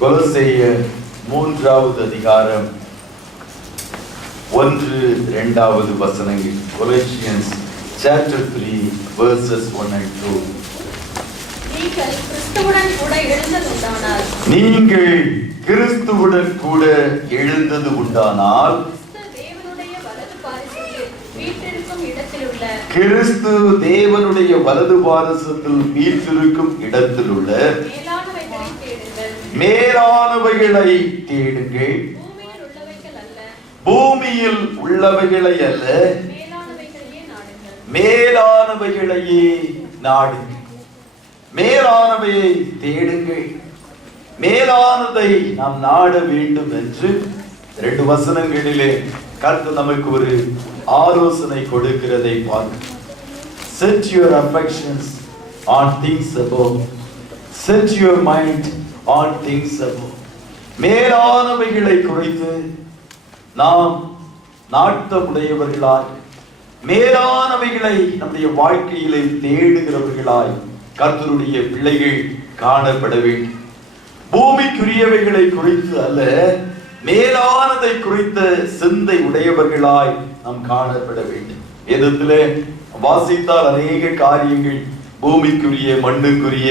கொலோசையர் 3வது அதிகாரம் 1-2 வசனங்கள். Colossians chapter 3 verses 1 and 2. நீங்கள் கிறிஸ்துவுடன் கூட எழுந்தது உண்டானால் கிறிஸ்து தேவனுடைய வலது பாரசத்தில் வீற்றிருக்கும் இடத்திலுள்ள மேலானவைகளை தேடுங்கள். பூமியில் உள்ளவைகளை அல்ல, மேலானவைகளையே நாடுங்கள். மேலானவையை தேடுங்கள். மேலானதை நாம் நாட வேண்டும் என்று 2 வசனங்களிலே கர்த்தர் நமக்கு ஒரு ஆலோசனை கொடுக்கிறதை பார்க்கிறோம். Set your affections on things above. Set your mind on things above. மேலானவைகளை குறித்து நாம் நாட்டமுடையவர்களாய், மேலானவைகளை நம்முடைய வாழ்க்கையிலே தேடுகிறவர்களாய் கர்த்தருடைய பிள்ளைகள் காணப்பட வேண்டும். பூமிக்குரியவைகளை குறித்து அல்ல, மேலானதை குறித்த சிந்தை உடையவர்களாய் நாம் காணப்பட வேண்டும். வேதத்திலே வாசித்தால் அநேக காரியங்கள் பூமிக்குரிய, மண்ணுக்குரிய,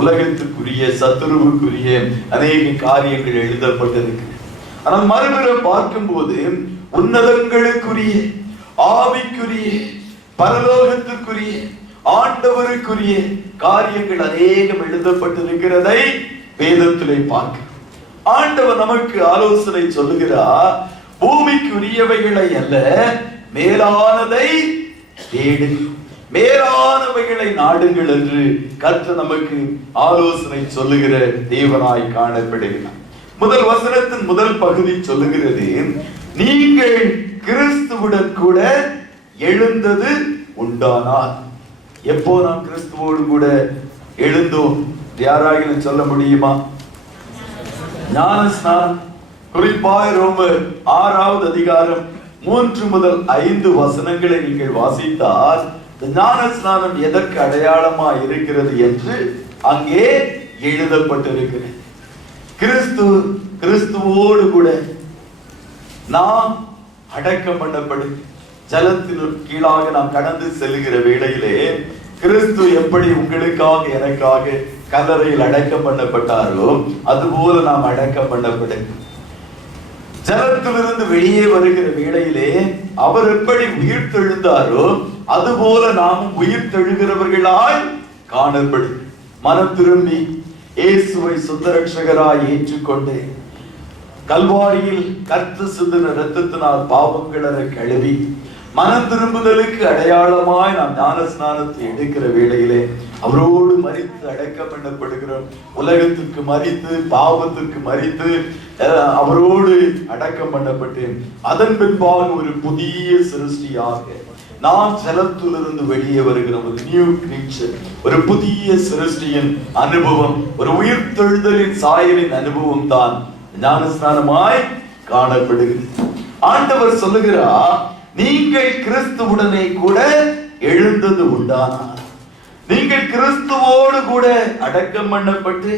உலகத்துக்குரிய, சத்துருவுக்குரிய அநேக காரியங்கள் எழுதப்பட்டிருக்கு. ஆனால் மறுபுறம் பார்க்கும்போது உன்னதங்களுக்குரிய, ஆவிக்குரிய, பரலோகத்திற்குரிய, ஆண்டவருக்குரிய காரியங்கள் அநேகம் எழுதப்பட்டிருக்கிறதை வேதத்திலே பார்க்கிறோம். ஆண்டவர் நமக்கு ஆலோசனை சொல்லுகிறார், பூமிக்குரியவைகளை அல்ல, மேலானதை தேடுங்கள், மேலானவைகளை நாடுங்கள் என்று கர்த்தர் நமக்கு ஆலோசனை சொல்லுகிற தேவனாய் காணப்படுகிறார். முதல் வசனத்தின் முதல் பகுதி சொல்லுகிறது, நீங்கள் கிறிஸ்துவுடன் கூட எழுந்தது உண்டானால். எப்போ நாம் கிறிஸ்துவோடு கூட எழுந்தோம்? யாராகிலும் சொல்ல முடியுமா? ஞானஸ்நானம். குறிப்பாய் ரோமர் 6வது அதிகாரம் 3 முதல் 5 வசனங்களை நீங்கள் வாசித்தால் ஞானஸ்நானம் எதற்கு அடையாளமா இருக்கிறது என்று அங்கே எழுதப்பட்டிருக்கிறது. கிறிஸ்துவோடு கூட நாம் அடக்கம் பண்ணப்படும் ஜலத்தின் கீழாக நாம் கடந்து செல்லுகிற வேளையிலே கிறிஸ்து எப்படி உங்களுக்காக எனக்காக கல்லறையில் அடக்கம் பண்ணப்பட்டாரோ அதுபோல நாம் அடக்கம் பண்ணப்படும். ஜலத்திலிருந்து வெளியே வருகிற வேளையிலே அவர் எப்படி உயிர் தெழுந்தாரோ அதுபோல நாமும் உயிர் தெழுகிறவர்களாய் காணப்படும். மனம் திரும்பி இயேசுவை சொந்த ரட்சகராய் ஏற்றுக்கொண்டு கல்வாரியில் கர்த்தர் சிந்தின இரத்தத்தினால் பாவங்களை கழுவி மனம் திரும்புதலுக்கு அடையாளமாய் நாம் ஞானஸ்நானத்தை எடுக்கிற வேளையிலே அவரோடு மரித்து அடக்கம் பண்ணப்படுகிறோம். உலகத்திற்கு மரித்து, பாவத்திற்கு மரித்து அவரோடு அடக்கம் பண்ணப்பட்டு அதன் பின்பாக ஒரு புதிய சிருஷ்டியாக நாம் ஜலத்திலிருந்து வெளியே வருகிற ஒரு நியூ கிரீச்சர், ஒரு புதிய சிருஷ்டியின் அனுபவம், ஒரு உயிர்த்தெழுதலின் சாயலின் அனுபவம் தான் ஞானஸ்நானமாய் காணப்படுகிறது. ஆண்டவர் சொல்லுகிறார், நீங்கள் கிறிஸ்துவுடனே கூட எழுந்தது உண்டானால், நீங்கள் கிறிஸ்துவோடு கூட அடக்கம் பண்ணப்பட்டு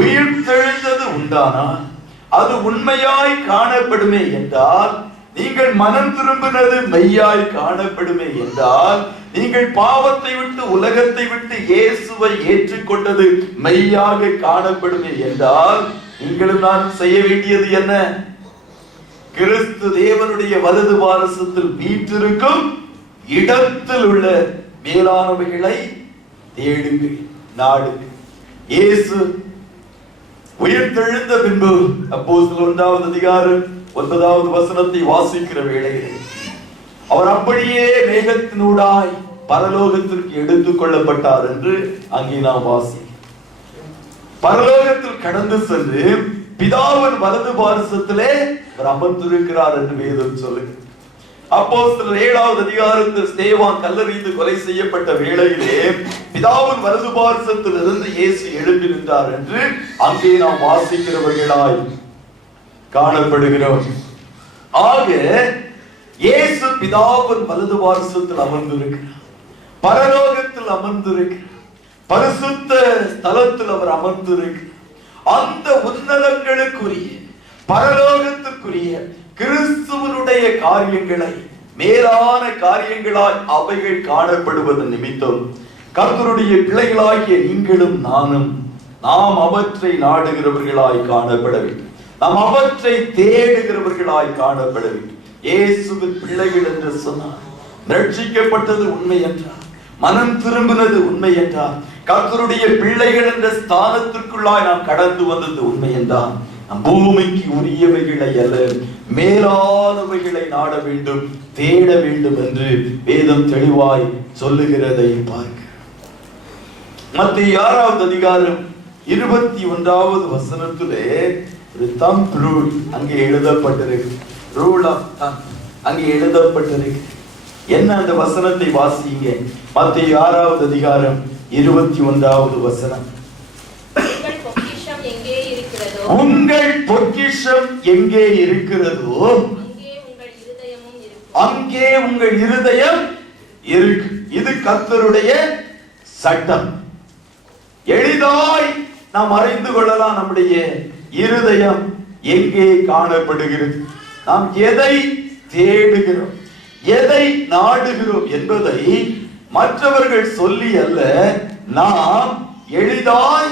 உயிர் தெழுந்தது உண்டானால், அது உண்மையாய் காணப்படுமே என்றால், நீங்கள் மனம் திரும்பினது மெய்யாய் காணப்படுமே என்றால், நீங்கள் பாவத்தை விட்டு உலகத்தை விட்டு இயேசுவை ஏற்றுக்கொண்டது மெய்யாக காணப்படுமே என்றால், நீங்களும் நான் செய்ய வேண்டியது என்ன? கிறிஸ்து தேவனுடைய வலது பாரசத்தில் வீற்றிருக்கும் இடத்தில் உள்ள மேலானவைகளை தேடுங்கள், நாடுங்கள். இயேசு உயிர்த்தெழுந்த பின்பு அப்போஸ்தலர் 1வது அதிகாரம் 9வது வசனத்தை வாசிக்கிற வேளையிலே அவர் அப்படியே மேகத்தினூடாய் பரலோகத்திற்கு எடுத்துக் கொள்ளப்பட்டார் என்று அங்கே நாம் வாசி. பரலோகத்தில் கடந்து சென்று பிதாவின் வலது பாரசத்திலே அவர் அமர்ந்திருக்கிறார் என்று வேதம் சொல்லுங்க. அப்போஸ்தலர் 7வது அதிகாரத்தில் ஸ்தேவான் கல்லெறிந்து கொலை செய்யப்பட்ட வேளையிலே பிதாவின் வலது பாரசத்தில் இருந்து இயேசு எழுப்பி நின்றார் என்று அங்கே நாம் வாசிக்கிறவர்களாய் காணப்படுகிறோம். ஆக இயேசு பிதாவின் வலது பாரசத்தில் அமர்ந்திருக்கிறார், பரலோகத்தில் அமர்ந்திருக்கிறார், பரிசுத்த ஸ்தலத்தில் அவர் அமர்ந்திருக்கிறார். அந்த உன்னதங்களுக்குரிய பரலோகத்திற்குரிய கிறிஸ்துவனுடைய காரியங்களை மேலான காரியங்களாய் அவைகள் காணப்படுவது நிமித்தம் கர்த்தருடைய பிள்ளைகளாகிய நீங்களும் நானும் நாம் அவற்றை நாடுகிறவர்களாய் காணப்பட வேண்டும். நாம் அவற்றை தேடுகிறவர்களாய் காணப்பட வேண்டும். இயேசுவின் பிள்ளைகள் என்று சொன்னார். ரட்சிக்கப்பட்டது உண்மை என்றார், மனம் திரும்பினது உண்மை என்றார், கர்த்தருடைய பிள்ளைகள் என்ற ஸ்தானத்திற்குள்ளாய் நாம் கடந்து வந்தது உண்மை என்றார். நம் பூமிக்கு உரியவைகளை அல்ல, மேலானவைகளை நாட வேண்டும், தேட வேண்டும் என்று வேதம் தெளிவாய் சொல்லுகிறதை பார்க்க. மத்திய 6வது அதிகாரம் 21வது வசனத்திலே ஒரு தம்ப் ரூல் அங்கே எழுதப்பட்டிருக்கு. ரூல் ஆஃப் தம்ப் அங்கே எழுதப்பட்டிருக்கு. என்ன அந்த வசனத்தை வாசிங்க. மத்திய 6வது அதிகாரம் 21வது வசனம். உங்கள் பொக்கிஷம் எங்கே இருக்கிறதோ அங்கே உங்கள் இருதயம் இருக்கு. இது கர்த்தருடைய சட்டம். எளிதாய் நாம் அறிந்து கொள்ளலாம் நம்முடைய இருதயம் எங்கே காணப்படுகிறது, நாம் எதை தேடுகிறோம், எதை நாடுகிறோம் என்பதை மற்றவர்கள் சொல்லி அல்ல, நாம் எளிதாய்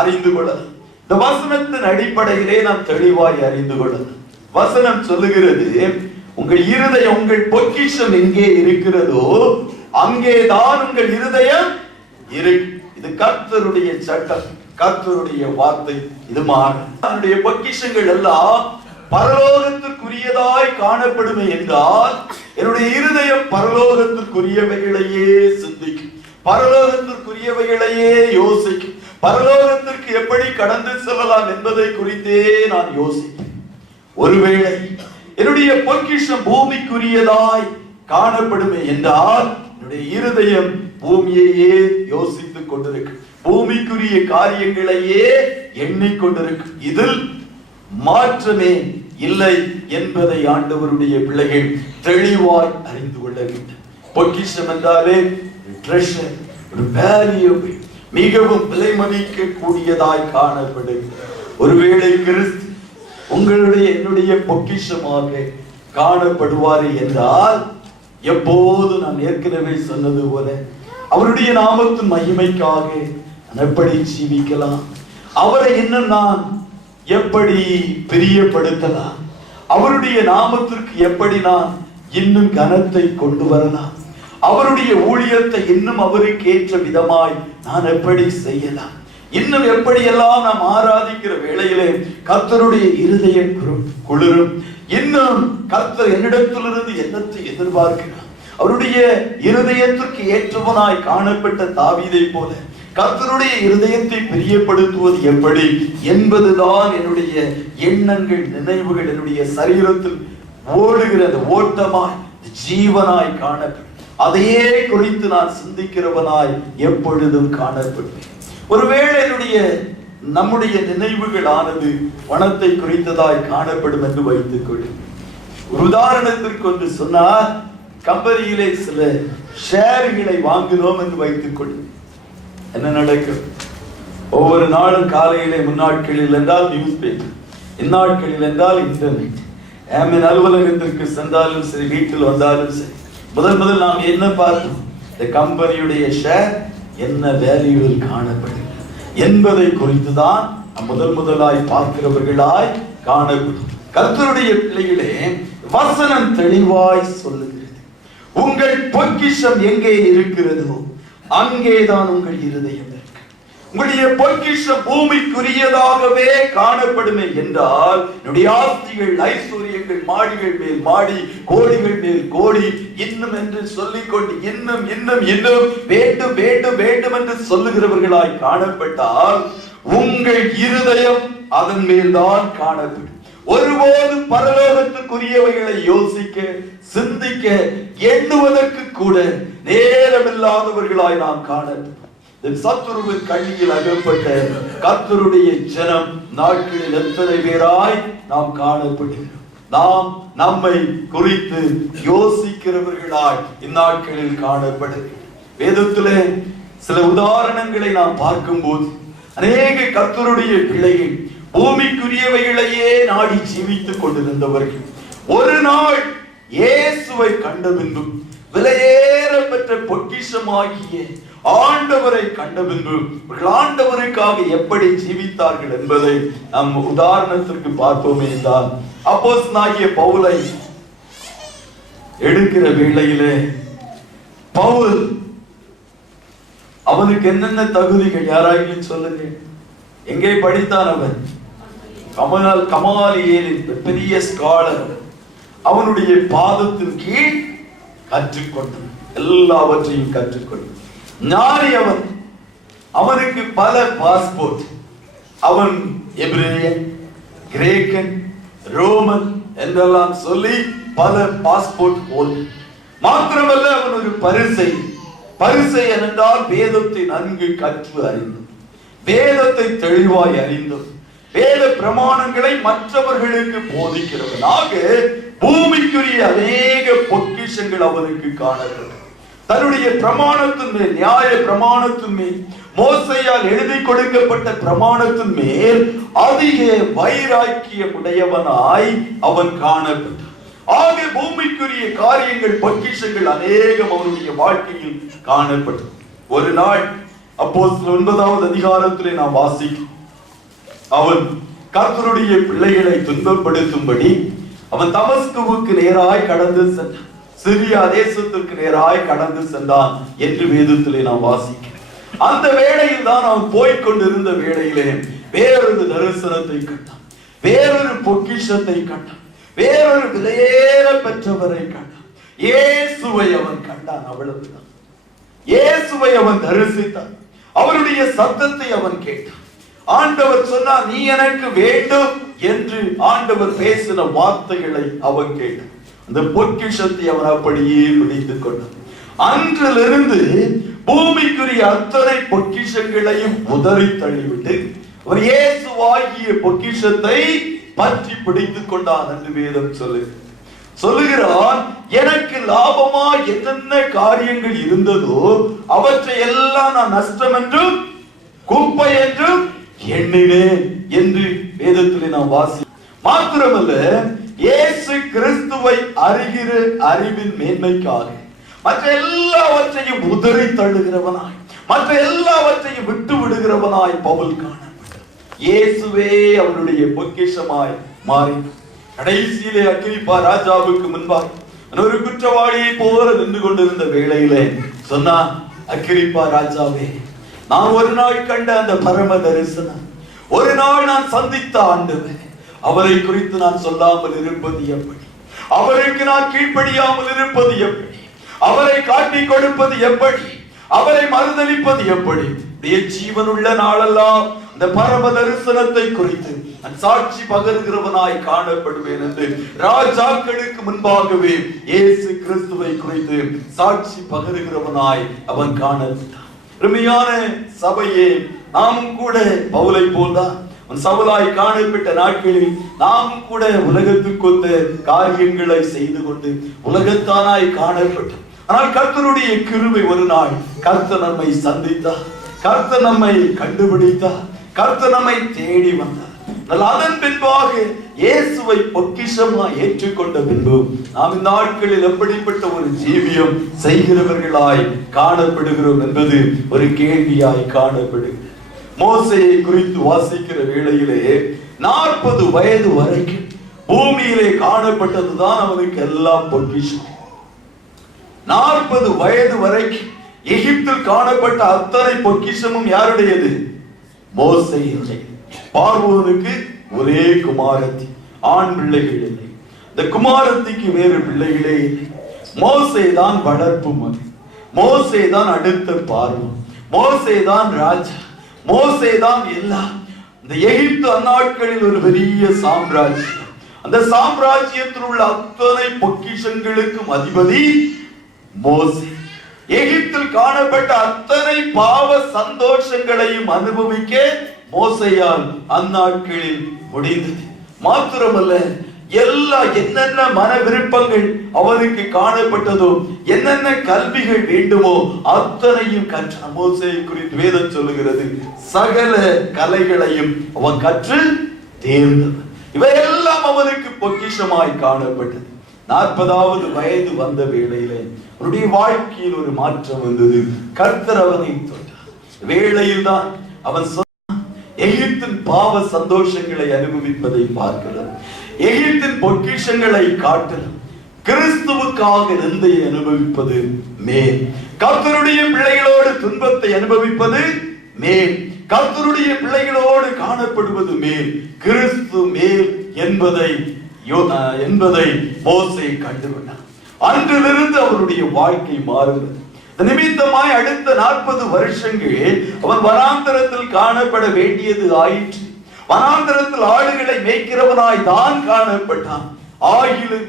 அறிந்து கொள்ளலாம். இந்த வசனத்தின் அடிப்படையிலே நாம் தெளிவாய் அறிந்து கொள்ளலாம். வசனம் சொல்லுகிறது, உங்கள் இருதயம், உங்கள் பொக்கிஷம் எங்கே இருக்கிறதோ அங்கேதான் உங்கள் இருதயம் இருக்கு. இது கர்த்தருடைய சட்டம், கர்த்தருடைய வார்த்தை. இது நம்முடைய பொக்கிஷங்கள் எல்லாம் பரலோகத்திற்குரியதாய் காணப்படுமே என்றால் என்னுடைய இருதயம் பரலோகத்திற்குரியவைகளையே சிந்திக்கும், பரலோகத்திற்குரியவைகளையே யோசிக்கும், பரலோகத்திற்கு எப்படி கடந்து செல்லலாம் என்பதை குறித்தே நான் யோசிக்கிறேன். ஒருவேளை என்னுடைய பொக்கிஷம் பூமிக்குரியதாய் காணப்படுமே என்றால் என்னுடைய இருதயம் பூமியையே யோசித்துக் கொண்டிருக்கு, பூமிக்குரிய காரியங்களையே எண்ணிக்கொண்டிருக்கு. இதில் மாற்றமே இல்லை என்பதை ஆண்டவருடைய பிள்ளைகள் தெளிவாய் அறிந்து கொள்ள வேண்டும். பொக்கிஷம் என்றாலே ட்ரெஷர், ஒரு வேல்யூபிள், மிகவும் விலை மதிக்க கூடியதாய் காணப்படும். ஒருவேளை கிறிஸ்து உங்களுடைய என்னுடைய பொக்கிஷமாக காணப்படுவார் என்றால், எப்போது நான் ஏற்கனவே சொன்னது போல அவருடைய நாமத்தின் மகிமைக்காக நான் எப்படி ஜீவிக்கலாம், அவரை இன்னும் நான் எப்படி பிரியப்படுத்தலாம், அவருடைய நாமத்திற்கு எப்படி நான் இன்னும் கனத்தை கொண்டு வரலாம், அவருடைய ஊழியத்தை இன்னும் அவருக்கு ஏற்ற விதமாய் நான் எப்படி செய்யலாம், இன்னும் எப்படியெல்லாம் நாம் ஆராதிக்கிற வேளையிலே கர்த்தருடைய இருதயம் குளிரும். இன்னும் கர்த்தர் என்னிடத்திலிருந்து என்னத்தை எதிர்பார்க்கிறார், அவருடைய இருதயத்திற்கு ஏற்றவனாய் காணப்பட்ட தாவீதை போல கர்த்தருடைய இருதயத்தை பிரியப்படுத்துவது எப்படி என்பதுதான் என்னுடைய எண்ணங்கள், நினைவுகள், என்னுடைய சரீரத்தில் ஓடுகிற அந்த ஓட்டமாய் ஜீவனாய் காணப்படும். அதையே குறித்து நான் சிந்திக்கிறவனாய் எப்பொழுதும் காணப்படுவேன். ஒருவேளை நம்முடைய நினைவுகள் ஆனது பணத்தை குறித்ததாய் காணப்படும் என்று வைத்துக் கொள்ளும். ஒரு உதாரணத்திற்கு ஒன்று சொன்னால், கம்பெனியிலே சில ஷேர்களை வாங்கினோம் என்று வைத்துக் கொள்ளும். என்ன நடக்கும்? ஒவ்வொரு நாளும் காலையிலே, முன்னாட்களில் என்றால் நியூஸ் பேப்பர், இந்நாட்களில் என்றால் இன்டர்நெட், அலுவலகத்திற்கு சென்றாலும் சரி, வீட்டில் வந்தாலும் சரி, முதல் நாம் என்ன பார்த்தோம்? இந்த கம்பெனியுடைய ஷேர் என்ன வேல்யூவில் காணப்படுகிறது என்பதை குறித்துதான் முதலாய் பார்க்கிறவர்களாய் காணப்படும். கர்த்தருடைய பிள்ளைகளே, வசனம் தெளிவாய் சொல்லுகிறது, உங்கள் பொக்கிஷம் எங்கே இருக்கிறதோ அங்கேதான் உங்கள் இருதயம் இருக்கு. உங்களுடைய பொக்கிஷம் பூமிக்குரியதாகவே காணப்படுமே என்றால், என்னுடைய ஆஸ்திகள், ஐஸ்வர்யங்கள், மாடிகள் மேல் மாடி, கோடிகள் மேல் கோடி, இன்னும் என்று சொல்லிக்கொண்டு இன்னும் இன்னும் இன்னும் வேண்டும் வேண்டும் வேண்டும் என்று சொல்லுகிறவர்களாய் காணப்பட்டால் உங்கள் இருதயம் அதன் மேல்தான் காணப்படும். ஒருபோது பரலோகத்துக்குரியவைகளை யோசிக்க, சிந்திக்க, எண்ணுவதற்கு கூட நேரமில்லாதவர்களாய் நாம் காணப்படும். சத்துருவின் கண்ணியில் அகப்பட்ட கர்த்தருடைய ஜனம் நாட்களில் எத்தனை பேராய் நாம் காணப்படுகிறோம். நாம் நம்மை குறித்து யோசிக்கிறவர்களாய் இந்நாட்களில் காணப்படுகிறோம். வேதத்திலே சில உதாரணங்களை நாம் பார்க்கும் போது அநேக கர்த்தருடைய பிள்ளைகள் பூமிக்குரியவைகளையே நாடி ஜீவித்துக் கொண்டிருந்தவர்கள் ஒரு நாள் இயேசுவை கண்ட பின்பு விலையேற பெற்ற பொக்கிஷமாகிய ஆண்டவரை கண்ட பின்பு ஆண்டவருக்காக எப்படி ஜீவித்தார்கள் என்பதை நம் உதாரணத்திற்கு பார்ப்போமே தான். அப்போஸ்தலனாகிய பவுலை எடுக்கிற வேளையிலே பவுல் அவனுக்கு என்னென்ன தகுதிகள் யாராயிலும் சொல்லுங்க. எங்கே படித்தான் அவன்? கமாலியேலின் பெரிய ஸ்காலர். அவனுடைய பாதத்தின் கீழ் கற்றுக்கொண்டான், எல்லாவற்றையும் கற்றுக்கொண்டான். ஞானி அவன். அவனுக்கு பல பாஸ்போர்ட். அவன் எபிரேயன், கிரேக்கன், ரோமன் என்றெல்லாம் சொல்லி பல பாஸ்போர்ட் ஹோல்டர். மாத்திரமல்ல, அவன் ஒரு பரிசை என்றால் வேதத்தை நன்கு கற்று அறிந்தோம், வேதத்தை தெளிவாய் அறிந்தோம், வேத பிரமாணங்களை மற்றவர்களுக்கு போதிக்கிறவனாக பூமிக்குரிய அநேக பொக்கிஷங்கள் அவனுக்கு காணப்படும். தன்னுடைய பிரமாணத்தின் மேல், நியாய பிரமாணத்தின் மேல், மோசேயால் எழுதி கொடுக்கப்பட்ட பிரமாணத்தின் மேல் அதிக வைராக்கியம் உடையவனாய் அவன் காணப்பட்டான். ஆக பூமிக்குரிய காரியங்கள், பொக்கிஷங்கள் அநேகம் அவனுடைய வாழ்க்கையில் காணப்பட்டது. ஒரு நாள் அப்போஸ்தலர் 9வது அதிகாரத்திலே நாம் வாசிக்கிறோம். அவன் கர்த்தருடைய பிள்ளைகளை துன்பப்படுத்தும்படி அவன் தமஸ்குவுக்கு நேராய் கடந்து சென்றான், சிரியா தேசத்திற்கு நேராய் கடந்து சென்றான் என்று வேதத்திலே நாம் வாசிக்கிறோம். அந்த வேளையில் தான் அவன் போய்கொண்டிருந்த வேளையிலே வேறொரு தரிசனத்தை கண்டான், வேறொரு பொக்கிஷத்தை கண்டான், வேறொரு விலையேற பெற்றவரை கண்டான். இயேசுவை அவன் கண்டான், அவ்வளவுதான். இயேசுவை அவன் தரிசித்தான், அவருடைய சத்தத்தை அவன் கேட்டான். ஆண்டவர் சொன்னார், நீ எனக்கு வேண்டும் என்று ஆண்டவர் பேசின வார்த்தைகளை அவன் கேட்டான். அந்த பொக்கிஷத்தை அவன் அப்படியே பிடித்துக் கொண்டான். அன்றிலிருந்து பூமிக்குரிய அத்தனை பொக்கிஷங்களையும் உதறி தள்ளிவிட்டு ஒரு இயேசுவாகிய பொக்கிஷத்தை பற்றி பிடித்துக் கொண்டான் என்று வேதம் சொல்லுகிறான். எனக்கு லாபமா என்னென்ன காரியங்கள் இருந்ததோ அவற்றை எல்லாம் நான் நஷ்டம் என்றும் குப்பை என்றும் எண்ணினேன் என்று வேதத்திலே நாம் வாசி. மாத்திரமல்ல, இயேசு கிறிஸ்துவை அறிகிற அறிவின் மேன்மைக்காக மற்ற எல்லாவற்றையும் உதறி தள்ளுகிறவனாய், மற்ற எல்லாவற்றையும் விட்டு விடுகிறவனாய் பவுல் காணப்பட்டார். இயேசுவே அவருடைய பொக்கிஷமாய் மாறி கடைசியிலே அகிரிப்பா ராஜாவுக்கு முன்பாக ஒரு குற்றவாளியை போல நின்று கொண்டிருந்த வேளையிலே சொன்னான், அகிரிப்பா ராஜாவே, நான் ஒரு நாள் கண்ட அந்த பரம தரிசனம், ஒரு நாள் நான் சந்தித்த ஆண்டவர், அவரை குறித்து நான் சொல்லாமல் இருப்பது எப்படி? அவருக்கு நான் கீழ்ப்படியாமல் இருப்பது எப்படி? அவரை காட்டிக் கொடுப்பது எப்படி? அவரை மறுதலிப்பது எப்படி? ஜீவனுள்ள நாளெல்லாம் இந்த பரம தரிசனத்தை குறித்து சாட்சி பகர்கிறவனாய் காணப்படுவேன் என்று ராஜாக்களுக்கு முன்பாகவே இயேசு கிறிஸ்துவை குறித்து சாட்சி பகர்கிறவனாய் அவன் காணப்பட்டான். அருமையான சபையே, நாமும் கூட பவுலை போல்தான் சவுலாய் காணப்பட்ட நாட்களில் நாமும் கூட உலகத்துக்கொத்த காரியங்களை செய்து கொண்டு உலகத்தானாய் காணப்பட்டோம். ஆனால் கர்த்தருடைய கிருபை, ஒரு நாள் கர்த்தர் நம்மை சந்தித்தார், கர்த்தர் நம்மை கண்டுபிடித்தார், கர்த்தர் நம்மை தேடி வந்தார். அதன் பின்பாக இயேசுவை பொக்கிஷமாய் ஏற்றுக்கொண்ட பின்பு நாம் இந்த நாட்களில் எப்படிப்பட்ட ஒரு ஜீவியம் செய்கிறவர்களாய் காணப்படுகிறோம் என்பது ஒரு கேள்வியாய் காணப்படுகிறது. மோசேயை குறித்து வாசிக்கிற வேளையிலே 40 வயது வரைக்கும் பூமியிலே காணப்பட்டதுதான் அவனுக்கு எல்லாம் பொக்கிஷம். 40 வயது வரைக்கும் எகிப்தில் காணப்பட்ட அத்தனை பொக்கிஷமும் யாருடையது? மோசேயுடையது. பார்வோனுக்கு ஒரே குமாரத்தி, ஆண் பிள்ளைகள் இல்லை. இந்த குமாரத்திக்கு வேறு பிள்ளைகளே இல்லை. மோசே தான் வளர்ப்பு மகன், மோசே தான் அடுத்த பார்வோன், மோசே தான் ராஜா, மோசே தான் எல்லாம். இந்த எகிப்து அந்நாட்களில் ஒரு பெரிய சாம்ராஜ்யம். அந்த சாம்ராஜ்யத்தில் உள்ள அத்தனை பொக்கிஷங்களுக்கும் அதிபதி மோசே. எகிப்தில் காணப்பட்ட அத்தனை பாவ சந்தோஷங்களையும் அனுபவிக்க மோசேயால் அந்நாட்களில் முடிந்தது. மாத்திரமல்ல, என்னென்ன மன விருப்பங்கள் அவனுக்கு காணப்பட்டதோ, என்னென்ன கல்விகள் வேண்டுமோ அத்தனையும் கற்ற மோசேயை குறித்து வேதம் சொல்லுகிறது. சகல கலைகளையும் அவன் கற்று தேர்ந்தவன். இவையெல்லாம் அவனுக்கு பொக்கிஷமாய் காணப்பட்டது. 40வது வயது வந்த வேளையிலே அவனுடைய வாழ்க்கையில் ஒரு மாற்றம் வந்தது. கர்த்தர் அவனை தொட்டார். வேளையில் தான் அவன் எகிப்தின் பாவ சந்தோஷங்களை அனுபவிப்பதை பார்க்கிறார். எகிப்தின் பொக்கிஷங்களை காட்டலாம். கிறிஸ்துவுக்காக நிந்தையை அனுபவிப்பது மேல். கர்த்தருடைய பிள்ளைகளோடு துன்பத்தை அனுபவிப்பது மேல். கர்த்தருடைய பிள்ளைகளோடு காணப்படுவது மேல். கிறிஸ்து மேல் என்பதை மோசே கண்டுகொண்டார். அன்றிலிருந்து அவருடைய வாழ்க்கை மாறுகிறது. நிமித்தமாய் அடுத்த 40 வருஷங்கள் அவன் வனாந்தரத்தில் காணப்பட வேண்டியது ஆயிற்று. வனாந்தரத்தில் ஆடுகளை மேய்க்கிறவனாய் தான் காணப்பட்டான். ஆகிலும்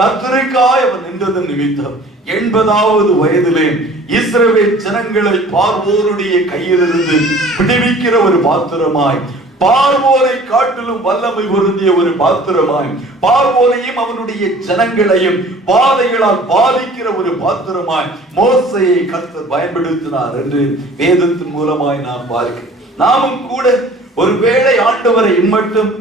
கர்த்தருக்காய் அவன் நின்றது நிமித்தம் 80வது வயதிலே இஸ்ரவேல் ஜனங்களை பார்வோருடைய கையிலிருந்து விடுவிக்கிற ஒரு பாத்திரமாய், பார்வோரை காட்டிலும் வல்லமை பொருந்திய ஒரு பாத்திரமாய், பார்வோரையும் அவனுடைய ஜனங்களையும் பாதைகளால் பாதிக்கிற ஒரு பாத்திரமாய் மோசேயை கர்த்தர் பயன்படுத்தினார் என்று வேதத்தின் மூலமாய் நாம் பார்க்கிறோம். நாமும் கூட ஒருவேளை ஆண்டவரை இம்மட்டும்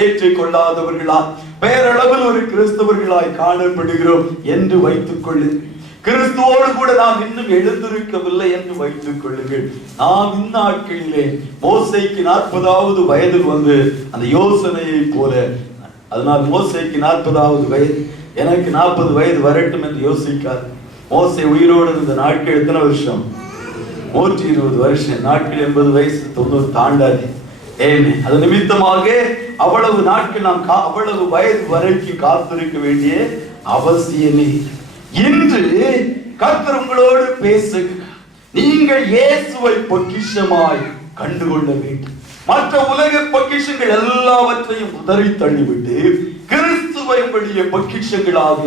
ஏற்றுக்கொள்ளாதவர்களா, பேரளவில் ஒரு கிறிஸ்தவர்களாய் காணப்படுகிறோம் என்று வைத்துக் கொள்ளுங்கள். கிறிஸ்துவோடு கூட நாம் இன்னும் எழுந்திருக்கவில்லை என்று வைத்துக் கொள்ளுங்கள். நாம் இந்நாட்களிலே மோசேக்கு 40வது வயதில் வந்து அந்த யோசனையை போல, அதனால் மோசேக்கு 40வது வயது, எனக்கு 40 வயது வரட்டும் என்று யோசிக்காது. மோசே உயிரோடு இருந்த நாட்கள் எத்தனை வருஷம்? 120 வருஷம். நாட்கள் 80 வயசு 90 தாண்டாது. அது நிமித்தமாக அவ்வளவு நாட்கள் நாம் அவ்வளவு வயது வரைக்கும் காத்திருக்க வேண்டிய அவசியமே. இன்று கர்த்தர் உங்களோடு பேசுகிறார். நீங்கள் இயேசுவை பொக்கிஷமாய் கண்டுகொள்ள வேண்டும். மற்ற உலக பொக்கிஷங்கள் எல்லாவற்றையும் உதறி தள்ளிவிட்டு கிறிஸ்துவை உங்களுடைய பொக்கிஷங்களாக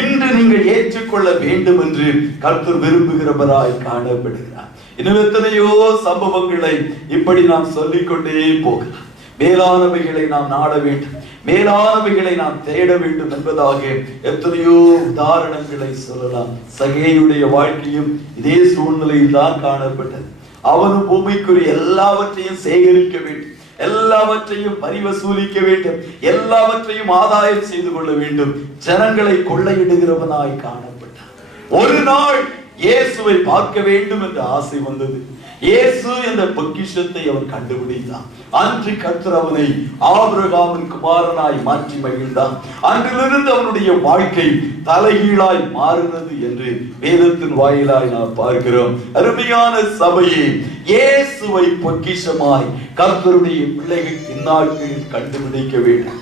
இன்று நீங்கள் ஏற்றுக்கொள்ள வேண்டும் என்று கர்த்தர் விரும்புகிறவராய் காணப்படுகிறார். இன்னும் எத்தனையோ சம்பவங்களை இப்படி நாம் சொல்லிக்கொண்டே போகலாம். மேலானவைகளை நாம் நாட வேண்டும், மேலானவைகளை நாம் தேட வேண்டும் என்பதாக எத்தனையோ உதாரணங்களை சொல்லலாம். சகேயுடைய வாழ்க்கையும் இதே சூழ்நிலையில் தான் காணப்பட்டது. அவனும் பூமிக்குரிய எல்லாவற்றையும் சேகரிக்க வேண்டும், எல்லாவற்றையும் பரிவசூலிக்க வேண்டும், எல்லாவற்றையும் ஆதாயம் செய்து கொள்ள வேண்டும். ஜனங்களை கொள்ளையிடுகிறவனாய் காணப்பட்டான். ஒரு நாள் இயேசுவை பார்க்க வேண்டும் என்ற ஆசை வந்தது. இயேசு என்ற பொக்கிஷத்தை அவன் கண்டுபிடித்தான். அன்று கர்த்தர் அவனை ஆபிரகாமின் குமாரனாய் மாற்றி மகிழ்ந்தான். அன்றிலிருந்து அவனுடைய வாழ்க்கை தலைகீழாய் மாறினது என்று வேதத்தின் வாயிலாய் நாம் பார்க்கிறோம். அருமையான சபையே, இயேசுவை பொக்கிஷமாய் கர்த்தருடைய பிள்ளைகள் இந்நாட்களில் கண்டுபிடிக்க வேண்டும்.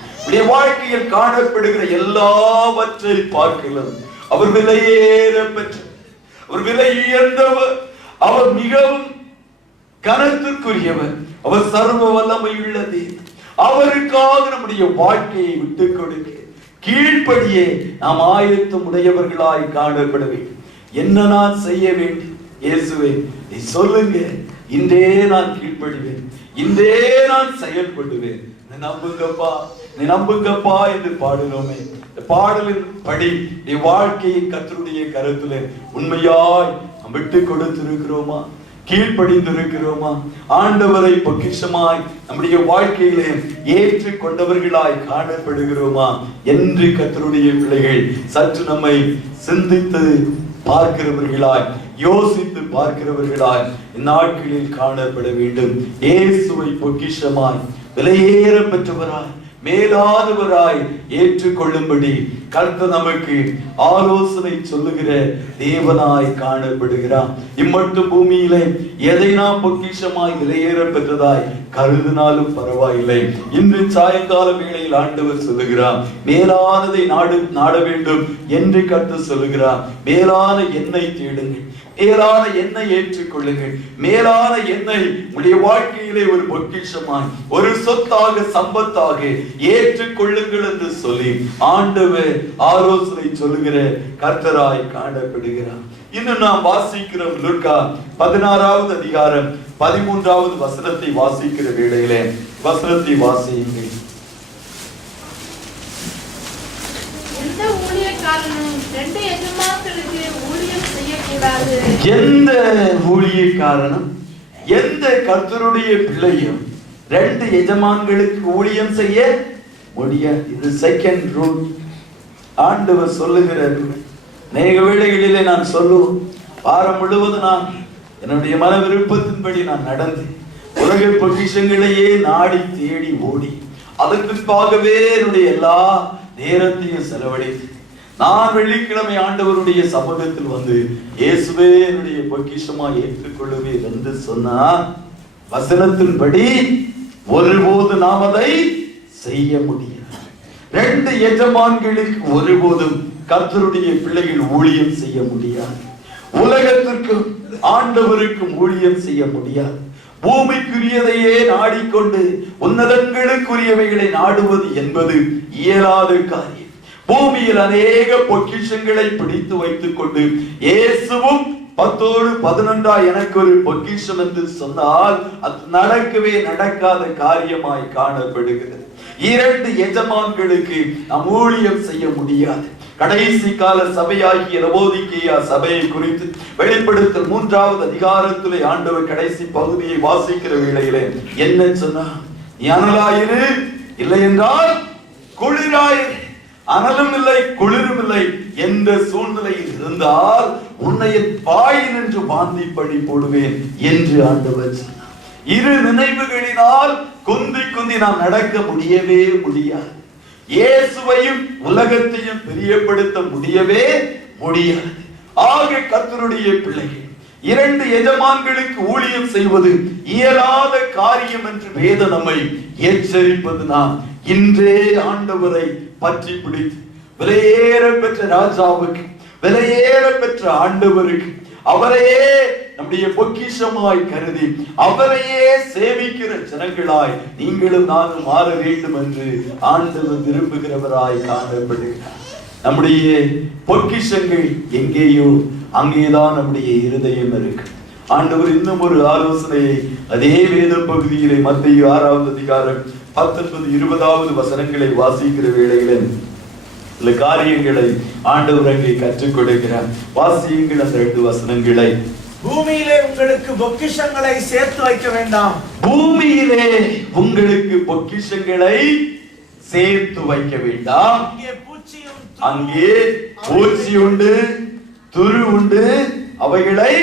வாழ்க்கையில் காணப்படுகிற எல்லாவற்றை பார்க்கலாம். அவர் விலையேற பெற்ற, அவர் விலை உயர்ந்தவர், அவர் மிகவும் கனத்திற்குரியவர், அவர் சர்வ வல்லமையுள்ள தேவன். அவருக்காக நம்முடைய வாழ்க்கையை விட்டுக் கொடுக்க கீழ்ப்படியே நாம் ஆயத்தம் உடையவர்களாய் காணப்பட வேண்டும். என்ன நான் செய்ய வேண்டும்? இயேசுவே நீ சொல்லுங்க, இன்றே நான் கீழ்ப்படிவேன், இன்றே நான் செயல்படுவேன். நம்புங்கப்பா, நீ நம்புங்கப்பா என்று பாடினோமே. பாடலின் படி நீ வாழ்க்கையை கர்த்தருடைய கருத்திலே உண்மையாய் விட்டு கொடுத்திருக்கிறோமா? கீழ்ப்படிந்திருக்கிறோமா? ஆண்டவரை பொக்கிஷமாய் நம்முடைய வாழ்க்கையிலே ஏற்றுக் கொண்டவர்களாய் காணப்படுகிறோமா என்று கர்த்தருடைய பிள்ளைகள் சற்று நம்மை சிந்தித்து பார்க்கிறவர்களாய், யோசித்து பார்க்கிறவர்களாய் இந்நாட்களில் காணப்பட வேண்டும். இயேசுவை பொக்கிஷமாய் விலையேற பெற்றவராய் மேலானவராய் ஏற்றுக்கொள்ளும்படி கர்த்தர் நமக்கு ஆலோசனை சொல்லுகிற தேவனாய் காணப்படுகிறார். இம்மட்டும் பூமியிலே எதை நாம் பொக்கிஷமாய் விலையேற பெற்றதாய் கருதினாலும் பரவாயில்லை. இன்று சாயங்கால வேளையில் ஆண்டவர் சொல்லுகிறார், மேலானதை நாட வேண்டும் என்று கர்த்தர் சொல்லுகிறார். மேலான எண்ணெய் தேடுங்கள், மேலான எண்ணெய் ஏற்றுக்கொள்ளுங்கள். மேலான எண்ணெய் உடைய வாழ்க்கையிலே ஒரு பொக்கிஷமாய், ஒரு சொத்தாக, சம்பத்தாக ஏற்றுக்கொள்ளுங்கள் என்று சொல்லி ஆண்டவர் ஆலோசனை சொல்லுகிற கர்த்தராய் காணப்படுகிறார். இன்னும் நாம் வாசிக்கிறோம் லூக்கா 16வது அதிகாரம் 13வது வசனத்தை வாசிக்கிற வேளையிலே வசனத்தை வாசியுங்கள். ஊழியக்காரனும் ரெண்டு எஜமான்களுக்கு ஊழியம் செய்யக்கூடாது. எந்த ஊழியக்காரனும் எந்த கர்த்தருடைய பிள்ளையும் ரெண்டு எஜமான்களுக்கு ஊழியம் செய்ய முடியாது. இது செகண்ட் ரூல். ஆண்டவர் சொல்லுகிறார். அநேக வேளைகளிலே நான் சொல்லுவோம், வாரம் முழுவதும் நான் என்னுடைய மன விருப்பத்தின்படி நான் நடந்து உலக பொக்கிஷங்களையே நாடி தேடி ஓடி அதற்காகவே என்னுடைய எல்லா நேரத்தையும் செலவழித்து நான் வெள்ளிக்கிழமை ஆண்டவருடைய சமூகத்தில் வந்து இயேசுவே என்னுடைய பொக்கிஷமா ஏற்றுக்கொள்ளுவேன் என்று சொன்னா வசனத்தின்படி ஒருபோது நாம் அதை செய்ய முடியாது. ரெண்டு எஜமான்களுக்கு ஒருபோதும் கர்த்தருடைய பிள்ளைகள் ஊழியம் செய்ய முடியாது. உலகத்திற்கும் ஆண்டவருக்கும் ஊழியம் செய்ய முடியாது. பூமிக்குரியதையே நாடிக்கொண்டு உன்னதங்களுக்குரியவைகளை நாடுவது என்பது இயலாத காரியம். பூமியில் அநேக பொக்கிஷங்களை பிடித்து வைத்துக் கொண்டு இயேசுவும் 10-11 எனக்கு ஒரு பொக்கிஷம் என்று சொன்னால் அது நடக்கவே நடக்காத காரியமாய் காணப்படுகிறது. இரண்டு எஜமான்களுக்கு நாம் ஊழியம் செய்ய முடியாது. கடைசி கால சபையாகிய லவோதிக்கேயா சபையை குறித்து வெளிப்படுத்தல் 3வது அதிகாரத்திலே ஆண்டவர் கடைசி பகுதியை வாசிக்கிற வேளையிலே என்ன சொன்னார்? நீ அனலாயிரு, இல்லை என்றால் குளிராயிரு. அனலும் இல்லை குளிரும் இல்லை என்ற சூழ்நிலையில் இருந்தால் உன்னை வாயில் நின்று வாந்தி பழி போடுவேன் என்று ஆண்டவர் சொன்னார். இரு நினைவுகளினால் குந்தி குந்தி நாம் நடக்க முடியவே முடியாது. இயேசுவையும் உலகத்தையும் பிரியப்படுத்த முடியவே முடியாது. ஆக கர்த்தருடைய பிள்ளைகள் இரண்டு எஜமான்களுக்கு ஊழியம் செய்வது இயலாத காரியம் என்று வேதம் நம்மை எச்சரிப்பது நாம் இன்றே ஆண்டவரை பற்றி பிடித்து விலையேற பெற்ற ராஜாவுக்கு, விலையேற பெற்ற ஆண்டவருக்கு, அவரையே நம்முடைய பொக்கிஷமாய் கருதி அவரையே சேவிக்கிற ஜனங்களாய் நீங்களும் நானும் மாற வேண்டும் என்று ஆண்டவர் விரும்புகிறவராய் காணப்படுகிறார். நம்முடைய பொக்கிஷங்கள் எங்கேயோ அங்கேதான் நம்முடைய இருதயம் இருக்கு. ஆண்டவர் இன்னும் ஒரு ஆலோசனையை அதே வேத பகுதியிலே மத்தேயு 6வது அதிகாரம் 19-20வது வசனங்களை வாசிக்கிற வேளையிலே சில காரியங்களை ஆண்டவர் அங்கே கற்றுக் கொடுக்கிறார். வாசியுங்கள் அந்த 2 வசனங்களை. பூமியிலே உங்களுக்கு பொக்கிஷங்களை சேர்த்து வைக்க வேண்டாம். பூமியிலே உங்களுக்கு பொக்கிஷங்களை சேர்த்து வைக்க வேண்டாம். அங்கே பூச்சி உண்டு, துரு உண்டு, அவைகளை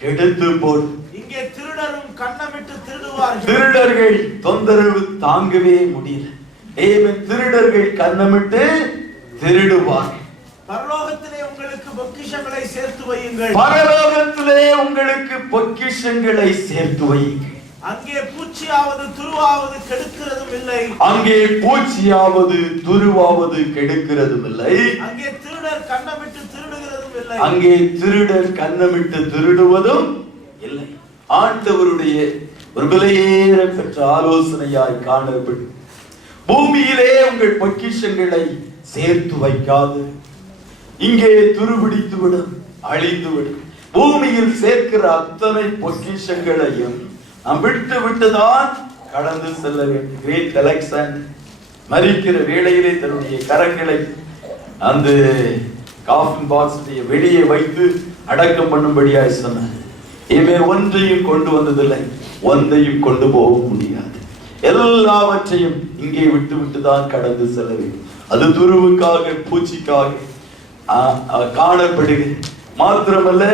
எடுத்து போடு. இங்கே திருடரும் கண்ணமிட்டு திருடுவார்கள். திருடர்கள் தொந்தரவு தாங்கவே முடியல. திருடர்கள் கண்ணமிட்டு திருடுவார்கள். பரலோகத்திலே உங்களுக்கு பொக்கிஷங்களை சேர்த்து வையுங்கள். பரலோகத்திலே உங்களுக்கு பொக்கிஷங்களை சேர்த்து வையுங்கள். அங்கே பூச்சியாவது துருவாவது கெடுக்கிறதும் இல்லை. அங்கே பூச்சியாவது துருவாவது கெடுக்கிறதும் இல்லை. அங்கே திருடர் கண்ணமிட்டு திருடுகிறதும் இல்லை. அங்கே திருடர் கண்ணமிட்டு திருடுவதும் இல்லை. ஆண்டவருடைய ஒரு விலையேற பெற்ற ஆலோசனையாய் காணப்படும். பூமியிலே உங்கள் பொக்கிஷங்களை சேர்த்து வைக்காது. இங்கே துருபிடித்து விடும், அழிந்து விடும். பூமியில் சேர்க்கிற அத்தனை பொக்கிஷங்களையும் நாம் விட்டு விட்டுதான் கடந்து செல்ல வேண்டும். கிரேட் அலெக்சாண்டர் மரிக்கிற வேளையிலே தன்னுடைய கரங்களை அந்த காஃபின் பாக்ஸ் வெளியே வைத்து அடக்கம் பண்ணும்படியாய் சொன்னார். இவன் ஒன்றையும் கொண்டு வந்ததில்லை, ஒன்றையும் கொண்டு போக முடியாது. எல்லாவற்றையும் இங்கே விட்டு விட்டுதான் கடந்து செல்ல வேண்டும். அது துருவுக்காக, பூச்சிக்காக காணப்படுகிறது. மாத்திரமல்ல,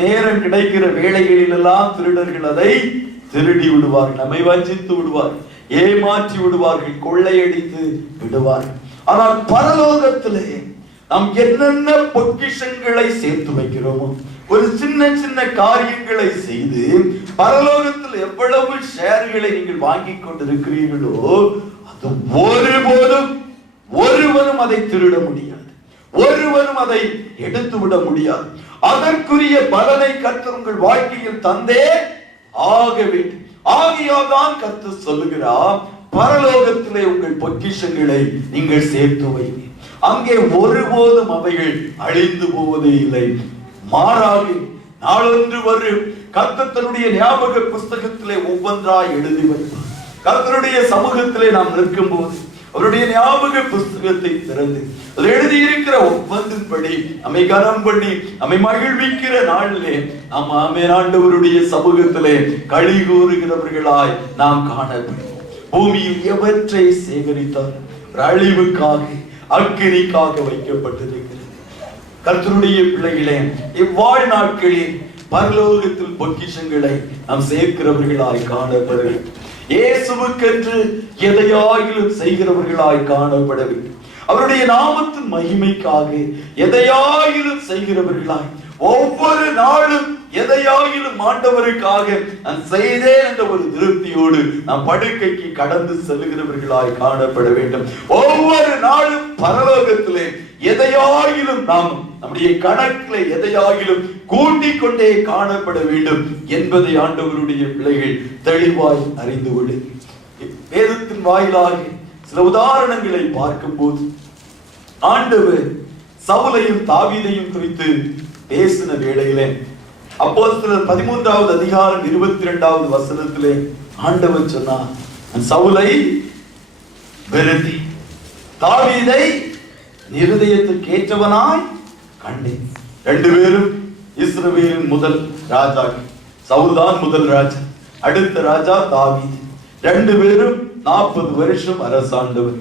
நேரம் கிடைக்கிற வேளைகளில் எல்லாம் திருடர்கள் அதை திருடி விடுவார்கள், நம்மை வஞ்சித்து விடுவார்கள், ஏமாற்றி விடுவார்கள், கொள்ளையடித்து விடுவார்கள். ஆனால் பரலோகத்திலே நாம் என்னென்ன பொக்கிஷங்களை சேர்த்து வைக்கிறோமோ, ஒரு சின்ன சின்ன காரியங்களை செய்து பரலோகத்தில் எவ்வளவு ஷேர்களை நீங்கள் வாங்கி கொண்டிருக்கிறீர்களோ அது ஒருபோதும் ஒருவரும் அதை திருட முடியாது, ஒருவரும் அதை எடுத்து விட முடியாது. அதற்குரிய பலனை கர்த்தர் உங்கள் வாழ்க்கையில் தந்தே ஆக வேண்டும். ஆகையால்தான் கர்த்தர் சொல்லுகிறார், பரலோகத்திலே உங்கள் பொக்கிஷங்களை நீங்கள் சேர்த்து வைங்க. அங்கே ஒருபோதும் அவைகள் அழிந்து போவதே இல்லை, மாறாக நாளொன்று வரும். கர்த்தர் தன்னுடைய ஞாபக புஸ்தகத்திலே ஒவ்வொன்றாய் எழுதி வைப்பார். கர்த்தருடைய சமூகத்திலே நாம் நிற்கும் போது அவருடைய ஞாபக புஸ்தகத்தை திறந்து அதில் எழுதியிருக்கிற ஒப்பந்தின்படி நம்மை கனம் பண்ணி நம்மை மகிழ்விக்கிற நாளிலே நாம் ஆண்டவருடைய சமூகத்திலே களி கூறுகிறவர்களாய் நாம் காணப்படும். பூமியில் எவற்றை சேகரித்தார் அழிவுக்காக அக்கினிக்காக வைக்கப்பட்டிருக்கிறது. கர்த்தருடைய பிள்ளைகளே, இவ்வாழ் நாட்களில் பரலோகத்தில் பொக்கிஷங்களை நாம் சேர்க்கிறவர்களாய் காணப்பட வேண்டும். இயேசுவுக்கென்று எதையாயிலும் செய்கிறவர்களாய் காணப்பட வேண்டும். அவருடைய நாமத்தின் மகிமைக்காக எதையாயிலும் செய்கிறவர்களாய், ஒவ்வொரு நாளும் எதையாயிலும் ஆண்டவருக்காக நான் செய்தேன் என்ற ஒரு திருப்தியோடு நாம் படுக்கைக்கு கடந்து செல்கிறவர்களாய் காணப்பட வேண்டும். ஒவ்வொரு நாளும் பரலோகத்திலே எதையாயிலும் நாம் நம்முடைய கணக்கில் எதையாயிலும் கூட்டிக் கொண்டே காணப்பட வேண்டும் என்பதை ஆண்டவருடைய பிள்ளைகள் தெளிவாய் அறிந்து கொள்ளுங்கள். வேதத்தின் வாயிலாக சில உதாரணங்களை பார்க்கும் போது ஆண்டவர் சவுலையும் தாவீதையும் குறித்து பேசின வேளையிலே அப்போஸ்தலர் 13வது அதிகாரம் 22வது வசனத்திலே ஆண்டவர் சொன்னார், சவுலை வெறுத்தி தாவீதை இருதயத்துக்கு ஏற்றவனாய் கண்டேன். ரெண்டு பேரும் இஸ்ரவேலின் முதல் ராஜா. சவுல் தான் முதல் ராஜா, அடுத்த ராஜா தாவீது. ரெண்டு பேரும் 40 வருஷம் அரசாண்டவர்.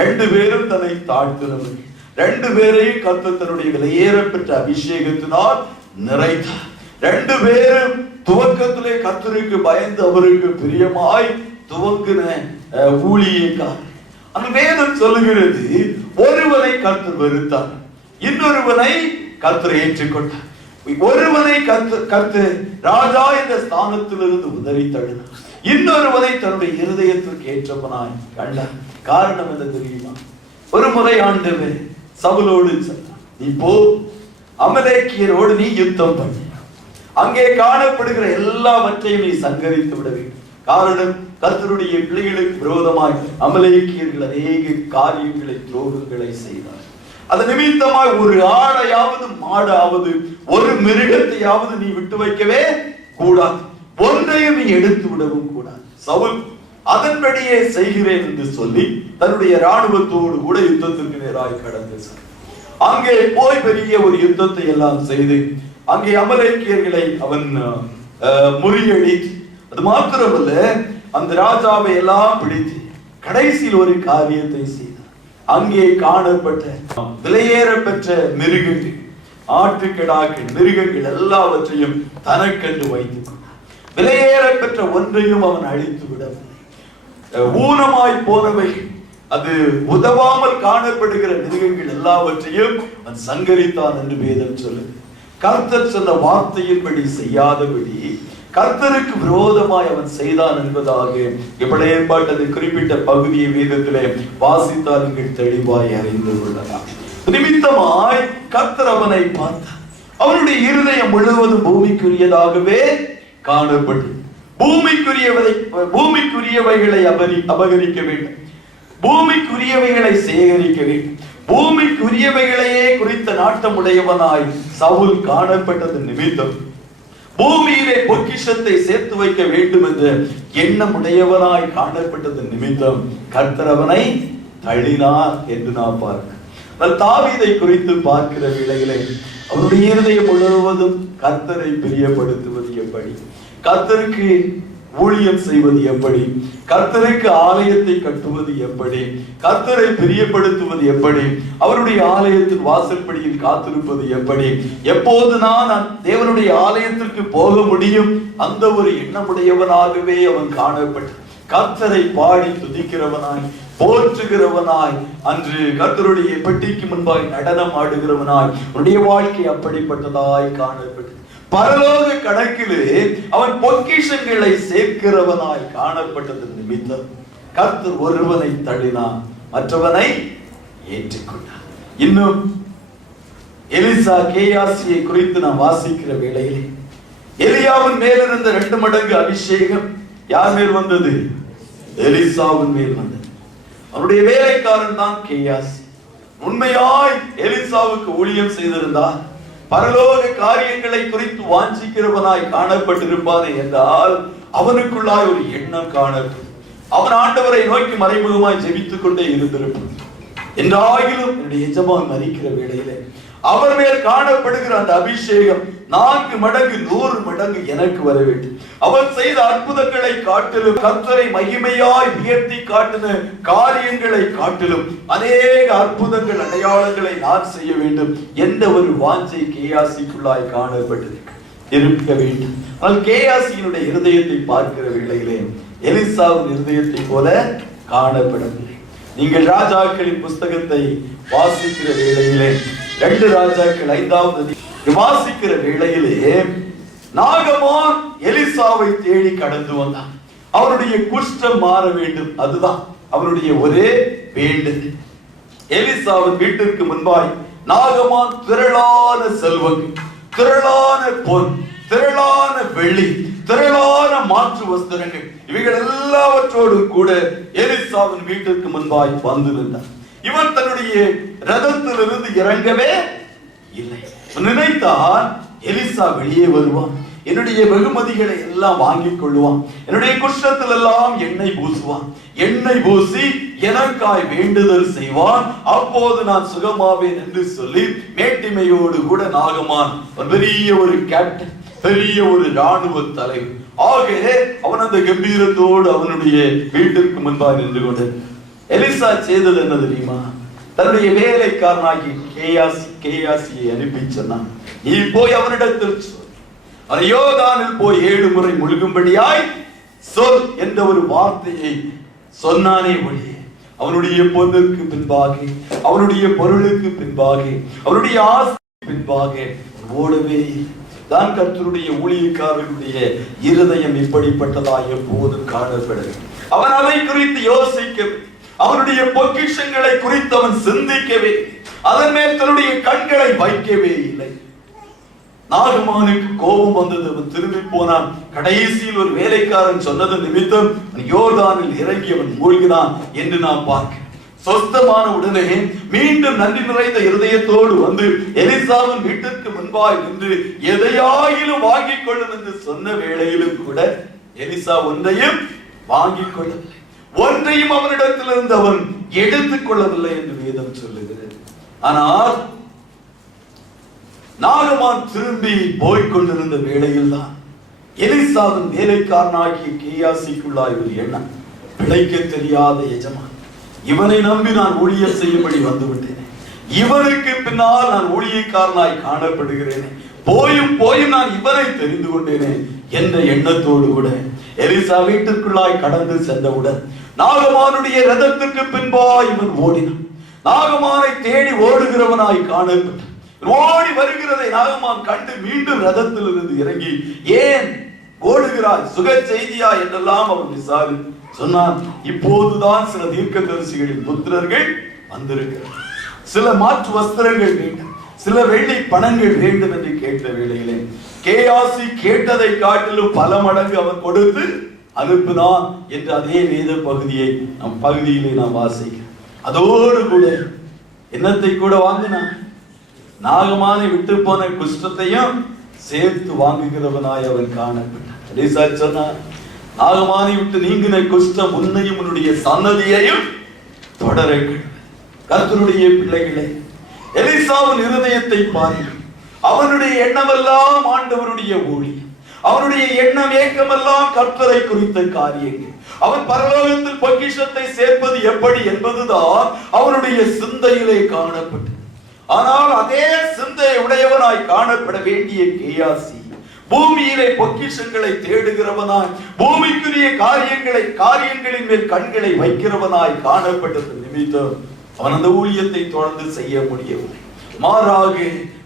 ரெண்டு பேரும் தன்னை தாழ்த்தினவர்கள். ரெண்டு பேரையும் கர்த்தர் தன்னுடைய விலையேறப்பெற்ற அபிஷேகத்தினால் நிறைத்தார். ரெண்டு பேரும் துவக்கத்திலே கர்த்தருக்கு பயந்து அவருக்கு பிரியமாய் துவங்கின ஊழியக்காரர். அந்த வேதம் சொல்லுகிறது, ஒருவனை கர்த்தர் வெறுத்தார், இன்னொருவனை கர்த்தர் ஏற்றுக்கொண்டார். ஒருவனை கர்த்தர் ராஜா என்ற ஸ்தானத்திலிருந்து உதறி தள்ளினார், இன்னொருவனை தன்னுடைய இருதயத்திற்கு ஏற்றவனாய் கண்டார். காரணம் என்ன தெரியுமா? ஒரு முறை ஆண்டவர் சவுலோடு சொன்னார், நீ போ, அமலேக்கியரோடு நீ யுத்தம் பண்ணு, அங்கே காணப்படுகிற எல்லாவற்றையும் நீ சங்கரித்து விட வேண்டும். காரணம், கர்த்தருடைய பிள்ளைகளுக்கு விரோதமாய் அமலேக்கியர்கள் அநேக காரியங்களை துரோகங்களை செய்தார். அது நிமித்தமாய் ஒரு ஆடையாவது மாடாவது ஒரு மிருகத்தையாவது நீ விட்டு வைக்கவே கூடாது, ஒன்றையும் நீ எடுத்து விடவும் கூடாது. சவுல் அதன்படியே செய்கிறேன் என்று சொல்லி தன்னுடைய ராணுவத்தோடு கூட யுத்தத்திற்கு நேராய் கடந்து அங்கே போய் பெரிய ஒரு யுத்தத்தை எல்லாம் செய்து அங்கே அமலேக்கியர்களை அவன் முறியடித்து, அது மாத்திரமல்ல அந்த ராஜாவை எல்லாம் பிடித்து கடைசியில் ஒரு காரியத்தை செய்தார். அங்கே காணப்பட்ட விலையேற பெற்ற மிருகங்கள், ஆட்டுக்கிடாக்கள், மிருகங்கள் எல்லாவற்றையும் தனக்கென்று வைத்துக் கொண்டார். விலையேற பெற்ற ஒன்றையும் அவன் அழித்து விடவில்லை. ஊனமாய் போனவை, அது உதவாமல் காணப்படுகிற மிருகங்கள் எல்லாவற்றையும் அவன் சங்கரித்தான் என்று வேதம் சொல்லுது. கர்த்தர் சொன்ன வார்த்தையின்படி செய்யாதபடி கர்த்தருக்கு விரோதமாய் அவன் செய்தான் என்பதாக பழைய ஏற்பாட்டு குறிப்பிட்ட பகுதியை வேதத்திலே வாசித்தால் நீங்கள் தெளிவாய் அறிந்து கொள்ளலாம். நிமித்தமாய் கர்த்தர் அவனை பார்த்தார். அவனுடைய இருதயம் முழுவதும் பூமிக்குரியதாகவே காணப்பட்டது. பூமிக்குரியவைகளை அபகரிக்க வேண்டும், பூமிக்குரியவைகளை சேகரிக்க வேண்டும், பூமிக்குரியவைகளையே குறித்த நாட்டம் உடையவனாய் சவுல் காணப்பட்டது நிமித்தம் பூமியிலே பொக்கிஷத்தை சேர்த்து வைக்க வேண்டும் என்ற எண்ணம் உடையவனாய் காணப்பட்டது நிமித்தம் கர்த்தர் அவனை தள்ளினார் என்று நாம் பார்க்கிறோம். தாவீதை குறித்து பார்க்கிற வேளையிலே அவருடைய இருதயம் முழுவதும் கர்த்தரை பிரியப்படுத்துவது எப்படி, கர்த்தருக்கு ஊழியம் செய்வது எப்படி, கர்த்தருக்கு ஆலயத்தை கட்டுவது எப்படி, கர்த்தரை பிரியப்படுத்துவது எப்படி, அவருடைய ஆலயத்தின் வாசற்படியில் காத்திருப்பது எப்படி, எப்போது நான் தேவனுடைய ஆலயத்திற்கு போக முடியும், அந்த ஒரு எண்ணமுடையவனாகவே அவன் காணப்பட்டு கர்த்தரை பாடி துதிக்கிறவனாய் போற்றுகிறவனாய், அன்று கர்த்தருடைய பெட்டிக்கு முன்பாய் நடனம் ஆடுகிறவனாய் அவருடைய வாழ்க்கை அப்படிப்பட்டதாய் காணப்பட்டது. பரலோக கணக்கிலே அவன் பொக்கிஷங்களை சேர்க்கிறவனாய் காணப்பட்டது நிமித்தம் கர்த்தர் ஒருவனை தள்ளினான், மற்றவனை ஏற்றுக்கொண்டார். இன்னும் எலிசா கேயாசியை குறித்து நாம் வாசிக்கிற வேளையிலே எலியாவின் மேலிருந்த 2 மடங்கு அபிஷேகம் யார் மேல் வந்தது? எலிசாவின் மேல் வந்தது. அவருடைய வேலைக்காரன் தான் கேயாசி. உண்மையாய் எலிசாவுக்கு ஊழியம் செய்திருந்தார், பரலோக காரியங்களை குறித்து வாஞ்சிக்கிறவனாய் காணப்பட்டிருப்பானே என்றால் அவனுக்குள்ளாய் ஒரு எண்ணம் காணப்படும். அவன் ஆண்டவரை நோக்கி மறைமுகமாய் ஜெபித்துக் கொண்டே இருந்திருப்பான். என்றாகிலும் என்னுடைய எஜமான் மரிக்கிற வேளையிலே அவர் மேல் காணப்படுகிற அந்த அபிஷேகம் 4 மடங்கு 100 மடங்கு எனக்கு வர வேண்டும். அவர் செய்த அற்புதங்களை காட்டிலும், கர்த்தரை மகிமையாய் உயர்த்தி காட்டின காரியங்களை காட்டிலும் அநேக அற்புதங்கள் அடையாளங்களை நான் செய்ய வேண்டும் என்ற ஒரு வாஞ்சை கேயாசிக்குள்ளாய் காணப்பட்டது இருக்க வேண்டும். ஆனால் கேயாசியினுடைய இருதயத்தை பார்க்கிற வேளையிலே எலிசாவின் இருதயத்தை போல காணப்படவில்லை. நீங்கள் ராஜாக்களின் புஸ்தகத்தை வாசிக்கிற வேளையிலே 2 ராஜாக்கள் 5வது வாசிக்கிற வேளையிலே நாகமான் எலிசாவை தேடி கடந்து வந்தான். அவருடைய குஷ்டம் மாற வேண்டும், அதுதான் அவருடைய ஒரே வேண்டுதல். எலிசாவின் வீட்டிற்கு முன்பாய் நாகமான் திரளான செல்வங்கள், திரளான பொன், திரளான வெள்ளி, திரளான மாற்று வஸ்திரங்கள், இவைகள் எல்லாவற்றோடும் கூட எலிசாவின் வீட்டிற்கு முன்பாய் வந்து நின்றார். இவன் தன்னுடைய ரதத்திலிருந்து இறங்கவே இல்லை. நினைத்தான் எலிசா வெளியே வருவான், என்னுடைய வெகுமதிகளை எல்லாம் வாங்கிக் கொள்வான், என்னுடைய குஷ்டத்தில் எல்லாம் எண்ணெய் பூசுவான், எண்ணெய் பூசி எனக்காய் வேண்டுதல் செய்வான், அப்போது நான் சுகமாவேன் என்று சொல்லி மேட்டிமையோடு கூட நாகமான் பெரிய ஒரு கேப்டன், பெரிய ஒரு ராணுவ தலைவர் ஆக அவன் அந்த கம்பீரத்தோடு அவனுடைய வீட்டிற்கு முன்பாக நின்று கொண்டு எலிசா செய்தது என்ன தெரியுமா? தன்னுடைய வேலைக்காரனாகி கேயாசியை அனுப்பி சொன்னான், நீ போய் அவனிடத்தில் சொல், யோர்தானில் போய் 7 முறை முழுகும்படியாய் சொல் என்ற ஒரு வார்த்தையை சொன்னானே ஒழிய அவனுடைய பொண்ணுக்கு பின்பாக, அவனுடைய பொருளுக்கு பின்பாக, அவனுடைய ஆசை பின்பாக ஓடவே. தான் கர்த்தருடைய ஊழியக்காரர்களுடைய இருதயம் இப்படிப்பட்டதாய் எப்போதும் காணப்படுகிறது. அவன் அதை குறித்து யோசிக்கவே, அவனுடைய பொக்கிஷங்களை குறித்து அவன் சிந்திக்கவே, அதன் மேல் தன்னுடைய கண்களை வைக்கவே இல்லை. நாகமானுக்கு கோபம் வந்தது. அவன் திரும்பி போனான். கடைசியில் ஒரு வேலைக்காரன் சொன்னது நிமித்தம் யோர்தானில் இறங்கி அவன் மூழ்கினான் என்று நாம் பார்க்க சொஸ்தமான உடனே மீண்டும் நன்றி நிறைந்த இருதயத்தோடு வந்து எலிசாவின் வீட்டிற்கு முன்பாய் நின்று எதையாயிலும் வாங்கிக் கொள்ளும் என்று சொன்ன வேளையிலும் கூட எலிசா ஒன்றையும் வாங்கிக் கொள்ளவில்லை, ஒன்றையும் அவனிடத்திலிருந்து அவன் எடுத்துக் கொள்ளவில்லை என்று வேதம் சொல்லுகிறது. ஆனால் நாகமான் திரும்பி போய்கொண்டிருந்த வேளையில் தான் எலிசாவின் வேலைக்காரனாகிய கேயாசிக்குள்ளாய் ஒரு எண்ணம், பிழைக்க தெரியாத எஜமான், இவனை நம்பி நான் ஊழியர் செய்யும்படி வந்துவிட்டேன், இவனுக்கு பின்னால் நான் ஊழியக்காரனாய் காணப்படுகிறேன், போயும் போயும் நான் இவனை தெரிந்து கொண்டேனே என்ற எண்ணத்தோடு கூட எலிசா வீட்டிற்குள்ளாய் கடந்து சென்றவுடன் நாகமானுடைய ரதத்திற்கு பின்பாய் இவன் ஓடினான். நாகமானை தேடி ஓடுகிறவனாய் காணப்பட்டான். ஓடி வருகிறதை நாகமான் கண்டு மீண்டும் ரதத்தில் இருந்து இறங்கி, ஏன் ஓடுகிறாய், சுக செய்தியா என்றெல்லாம் அவன் விசாரி சொன்னான். இப்போதுதான் சில தீர்க்கதரிசிகளின் புத்திரர்கள் வந்திருக்கிறார், சில மாற்று வஸ்திரங்கள் வேண்டும், சில வெள்ளி பணங்கள் வேண்டும் என்று கேட்ட வேளையிலே கேயாசி கேட்டதை காட்டிலும் பல மடங்கு அவன் கொடுத்து அனுப்பினான் என்று அதே வேத பகுதியை நம் பகுதியிலே நாம் வாசிக்கிறோம். அதோடு கூட என்னத்தை கூட வாங்கினான், நாகமானை விட்டு போன குஷ்டத்தையும் சேர்த்து வாங்குகிறவனாய் அவன் காணப்பட்டான். சொன்னான், நாகமானை விட்டு நீங்கின குஷ்டம் உன்னையும் உன்னுடைய சன்னதியையும் தொடர. கர்த்தருடைய பிள்ளைகளே, எலிசாவின் இருதயத்தை பாருங்கள். அவனுடைய எண்ணமெல்லாம் ஆண்டவருடைய ஊழியம், அவனுடைய எண்ணம் ஏக்கமெல்லாம் கர்த்தரை குறித்த காரியங்கள். அவன் பரலோகத்தில் பொக்கிஷத்தை சேர்ப்பது எப்படி என்பதுதான் அவனுடைய சிந்தையிலே காணப்பட்டது. ஆனால் அதே சிந்தை உடையவனாய் காணப்பட வேண்டிய கேயாசி பூமியிலே பொக்கிஷங்களை தேடுகிறவனாய், பூமிக்குரிய காரியங்களின் மேல் கண்களை வைக்கிறவனாய் காணப்பட்டது நிமித்தம் அவன் அந்த ஊழியத்தை தொடர்ந்து செய்ய முடியவில்லை. மாறாக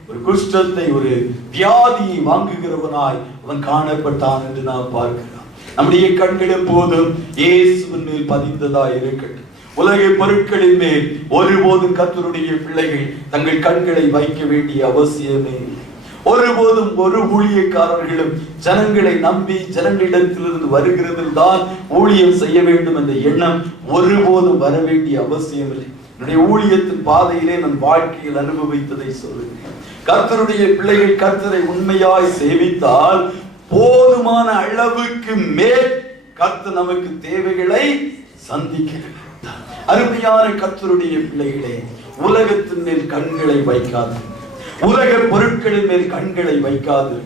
ஒரு குஷ்டத்தை, ஒரு வியாதியை வாங்குகிறவனாய் அவன் காணப்பட்டான் என்று நாம் பார்க்கிறோம். நம்முடைய கண்கள் எப்போதும் இயேசுவின் மேல் பதிந்ததாய் இருக்கட்டும். உலக பொருட்களின் மேல் ஒருபோதும் கர்த்தருடைய பிள்ளைகள் தங்கள் கண்களை வைக்க வேண்டிய அவசியமே இல்லை. ஒருபோதும் ஒரு ஊழியக்காரர்களும் ஜனங்களை நம்பி ஜனங்களிடத்திலிருந்து வருகிறதில் தான் ஊழியம் செய்ய வேண்டும் என்ற எண்ணம் ஒருபோதும் வர வேண்டிய அவசியம் இல்லை. என்னுடைய ஊழியத்தின் பாதையிலே நான் வாழ்க்கையில் அனுபவித்ததை சொல்லுகிறேன். கர்த்தருடைய பிள்ளைகள் கர்த்தரை உண்மையாய் சேவித்தால் போதுமான அளவுக்கு மேல் கர்த்தர் நமக்கு தேவைகளை சந்திக்கிறார். அருமையான கர்த்தருடைய பிள்ளைகளே, உலகத்தின் மேல் கண்களை வைக்காது, உலக பொருட்களின் மேல் கண்களை வைக்காது,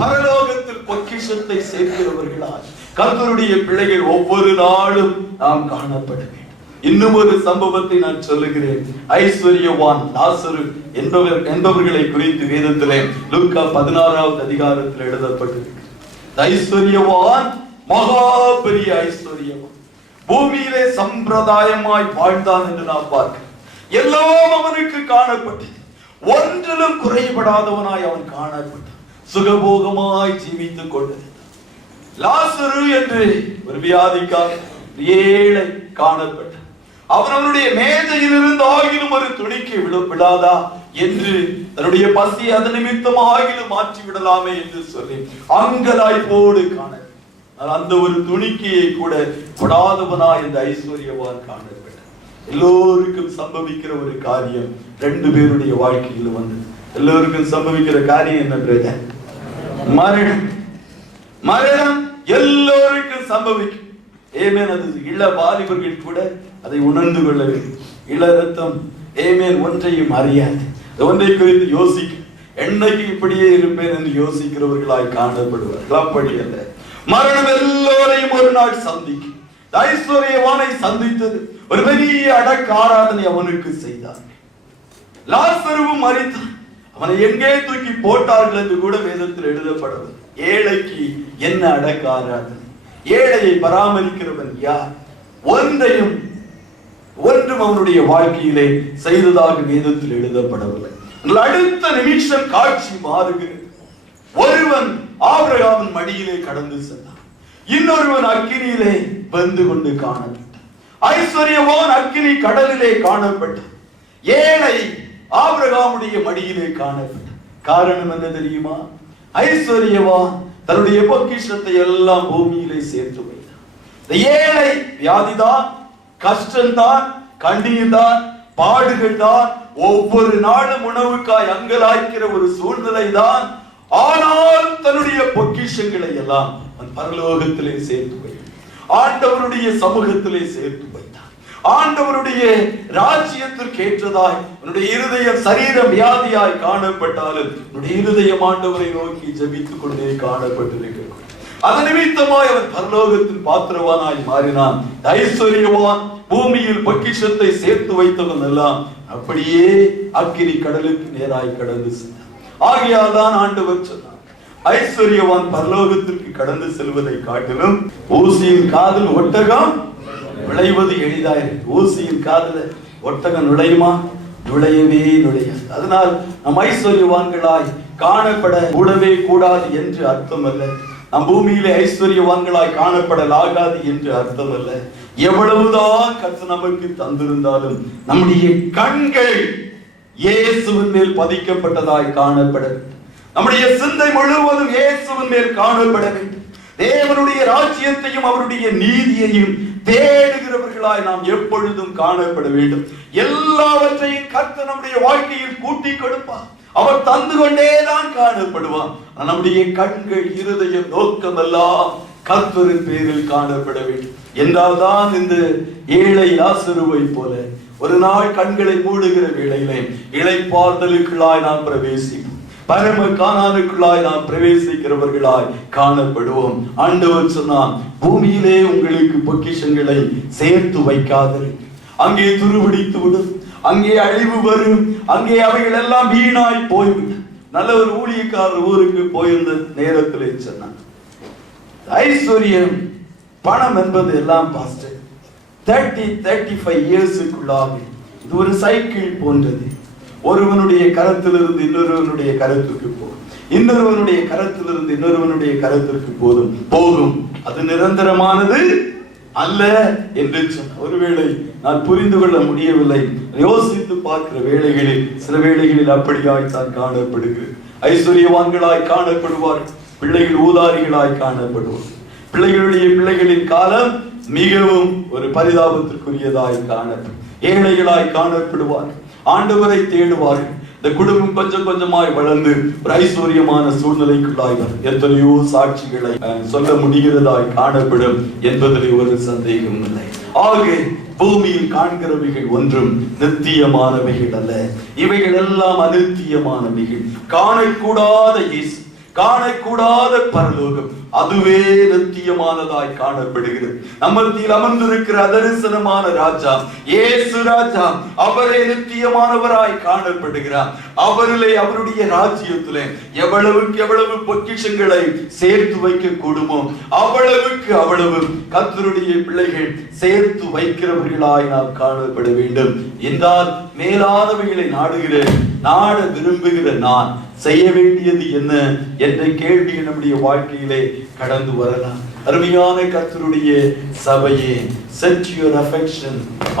பரலோகத்தில் பொக்கிஷத்தை சேர்க்கிறவர்களால் கர்த்தருடைய பிள்ளைகள் ஒவ்வொரு நாளும் நாம் காணப்பட வேண்டும். இன்னும் ஒரு சம்பவத்தை நான் சொல்லுகிறேன். ஐஸ்வர்யவான் லாசரு என்பவர்களை குறித்து வேதத்திலே லூக்கா 16வது அதிகாரத்தில் எழுதப்பட்டிருக்கு. ஐஸ்வர்யவான் மகா பெரிய ஐஸ்வர்யவான், பூமியிலே சம்பிரதாயமாய் வாழ்ந்தான் என்று நாம் பார்க்கிறோம். எல்லாம் அவனுக்கு காணப்பட்டது, ஒன்றிலும் குறைபடாதவனாய் அவன் காணப்பட்டான், சுகபோகமாய் ஜீவித்துக் கொண்டிருந்தான். லாசரு என்று ஒரு வியாதிக்காக ஏழை காணப்பட்டான். அவனுடைய மேஜையில் இருந்து ஆகிலும் ஒரு துணிக்கு விழாதா என்று தன்னுடைய பசி அது நிமித்தம் ஆகிலும் மாற்றி விடலாமே என்று சொல்லி அங்கலாய்ப்போடு காண அந்த ஒரு துணிக்கையை கூட கொடாதவனா இந்த ஐஸ்வர்யவான் காணப்பட்டான். எல்லோருக்கும் சம்பவிக்கிற ஒரு காரியம் ரெண்டு பேருடைய வாழ்க்கையில் வந்தது. எல்லோருக்கும் சம்பவிக்கிற காரியம் என்ன? மரணம். மரணம் எல்லோருக்கும் சம்பவிக்கும். ஏமேன், அது இள வாலிபர்கள் கூட அதை உணர்ந்து கொள்ள வேண்டும். இள ரத்தம் ஏமேன் ஒன்றையும் அறியாது, ஒன்றை குறித்து யோசிக்க, என்னைக்கு இப்படியே இருப்பேன் என்று யோசிக்கிறவர்களாய் காணப்படுவார்கள். அப்படி அல்ல, மரணம் எல்லோரையும் ஒரு நாள் சந்திக்கும். ஐஸ்வர்யவானை சந்தித்தது, ஒரு பெரிய அடக்க ஆராதனை அவனுக்கு செய்தார். லாசருவும் மரித்தான், அவனை எங்கே தூக்கி போட்டார்கள் என்று கூட வேதத்தில் எழுதப்படவில்லை. ஏழைக்கு என்ன அடக்க ஆராதனை? ஏழையை பராமரிக்கிறவன் யார்? ஒன்றும் அவனுடைய வாழ்க்கையிலே செய்ததாக வேதத்தில் எழுதப்படவில்லை. அடுத்த நிமிஷம் காட்சி மாறுகிறது. ஒருவன் ஆபிரகாமின் மடியிலே கடந்து சென்றான், இன்னொருவன் அக்கினியிலே வந்து கொண்டு காணப்பட்டான். ஐஸ்வர்யவான் அக்கினி கடலிலே காணப்பட்டான், ஏழை ஆபிரகாமுடைய மடியிலே காணப்பட்டான். காரணம் என்ன தெரியுமா? ஐஸ்வர்யவான் தன்னுடைய பொக்கிஷத்தை எல்லாம் பூமியிலே சேர்த்து வைத்தார். ஏழை வியாதிதான், கஷ்டம்தான், கண்ணீர் தான், பாடுகள் தான், ஒவ்வொரு நாளும் உணவுக்காய் அங்கலாய்க்கிற ஒரு சூழ்நிலை தான். ஆனால் தன்னுடைய பொக்கிஷங்களை எல்லாம் பரலோகத்திலே சேர்த்து வைத்தார், ஆண்டவருடைய சமூகத்திலே சேர்த்து வைத்தார். ஆண்டவருடைய ராஜ்யத்திற்கு ஏற்றதாய் உன்னுடைய இருதயம் சரீரம் வியாதியாய் காணப்பட்டாலும் உன்னுடைய இருதயம் ஆண்டவரை நோக்கி ஜெபித்துக் கொண்டே காணப்பட்டிருக்கிறது. அதன் நிமித்தமாய் அவன் பரலோகத்தின் பாத்திரவானாய் மாறினான். ஐஸ்வர்யவான் பூமியில் பொக்கிஷத்தை சேர்த்து வைத்தவன் எல்லாம் அப்படியே அக்கினி கடலுக்கு நேராய் கடந்து சென்றான். ஆகையால் தான் ஆண்டவர் சொன்னார், ஐஸ்வர்யவான் பரலோகத்திற்கு கடந்து செல்வதை காட்டிலும் ஊசியின் காதில் ஒட்டகம் நுழைவது எளிதாயிருக்கு. ஊசியின் காதுல ஒட்டகம் நுழையுமா? நுழையவே நுழையாது. அதனால் நம் ஐஸ்வர்யவான்களாய் காணப்பட கூடவே கூடாது என்று அர்த்தம் அல்ல. நம் பூமியிலே ஐஸ்வர்யவான்களாய் காணப்படலாகாது என்று அர்த்தம் அல்ல. எவ்வளவுதான் கர்த்தர் நமக்கு தந்திருந்தாலும் நம்முடைய கண்கள் இயேசுவின் மேல் பதிக்கப்பட்டதாய் காணப்பட வேண்டும். நம்முடைய சிந்தை முழுவதும் இயேசுவின் மேல் காணப்பட வேண்டும். தேவனுடைய ராஜ்யத்தையும் அவருடைய நீதியையும் தேடுகிறவர்களாய் நாம் எப்பொழுதும் காணப்பட வேண்டும். எல்லாவற்றையும் கர்த்தர் நம்முடைய வாழ்க்கையில் கூட்டி கொடுப்பார். அவர் தந்து கொண்டேதான் காணப்படுவான். நம்முடைய கண்கள், இருதயம், நோக்கம் எல்லாம் கர்த்தரின் பேரில் காணப்பட வேண்டும். என்றால்தான் இந்த ஏழை லாசருவை போல ஒரு நாள் கண்களை மூடுகிற வேளையிலே இளைப்பாறுதலுக்குள்ளாய் நாம் பிரவேசிப்போம், பரம கானானுக்குள்ளாய் நாம் பிரவேசிக்கிறவர்களாய் காணப்படுவோம். ஆண்டவர் சொன்னான், பூமியிலே உங்களுக்கு பொக்கிஷங்களை சேர்த்து வைக்காதீர்கள், அங்கே துருபிடித்து விடும், அங்கே அழிவு வரும், அங்கே அவைகள் எல்லாம் வீணாய் போய்விடும். நல்ல ஒரு ஊழியக்காரர் ஊருக்கு போயிருந்த நேரத்திலே சொன்னான், ஐஸ்வர்யம் பணம் என்பது எல்லாம் பாஸ்டர் 30-35 இயர்ஸுக்குள்ளாக இது ஒரு சைக்கிள் போன்றது. ஒருவனுடைய கரத்திலிருந்து இன்னொருவனுடைய கரத்திற்கு போகும், இன்னொருவனுடைய கரத்திலிருந்து இன்னொருவனுடைய கரத்திற்கு போகும். அது நிரந்தரமானது அல்ல என்று சொன்ன. ஒருவேளை நான் புரிந்து கொள்ள முடியவில்லை, யோசித்து பார்க்கிற வேளைகளில் சில வேளைகளில் அப்படியாய்த்தான் காணப்படுகிறது. ஐஸ்வர்யவான்களாய் காணப்படுவார், பிள்ளைகள் ஊதாரிகளாய் காணப்படுவார். பிள்ளைகளின் காலம் மிகவும் ஒரு பரிதாபத்திற்குரியதாய் காணப்படும். ஏழைகளாய் காணப்படுவார், ஆண்டவரை தேடுவார்கள், இந்த குடும்பம் கொஞ்சம் கொஞ்சமாய் வளர்ந்து ஒரு ஐஸ்வர்யமான சூழ்நிலைக்குள்ளாய் எத்தனையோ சாட்சிகளை சொல்ல முடிகிறதாய் காணப்படும் என்பதில் ஒரு சந்தேகம் இல்லை. ஆக பூமியில் காண்கிறவைகள் ஒன்றும் நித்தியமானவைகள் அல்ல, இவைகள் எல்லாம் அநித்தியமானவைகள். காணக்கூடாத இயேசு, காணக்கூடாத பரலோகம், அதுவே நித்தியமானதாய் காணப்படுகிறது. நம்மத்தில் அமர்ந்திருக்கிற அதரிசனமான ராஜா இயேசு ராஜா, அவரே நித்தியமானவராய் காணப்படுகிறார். அவரிலே, அவருடைய ராஜ்யத்திலே எவ்வளவுக்கு எவ்வளவு பொக்கிஷங்களை சேர்த்து வைக்க கூடுமோ அவ்வளவுக்கு அவ்வளவு கர்த்தருடைய பிள்ளைகள் சேர்த்து வைக்கிறவர்களாய் நாம் காணப்பட வேண்டும் என்றால், மேலானவைகளை நாட விரும்புகிற நான் செய்ய வேண்டியது என்ன என்ற கேள்வி நம்முடைய வாழ்க்கையிலே கடந்து வரலாம். அருமையான கர்த்தருடைய சபையே, set your affection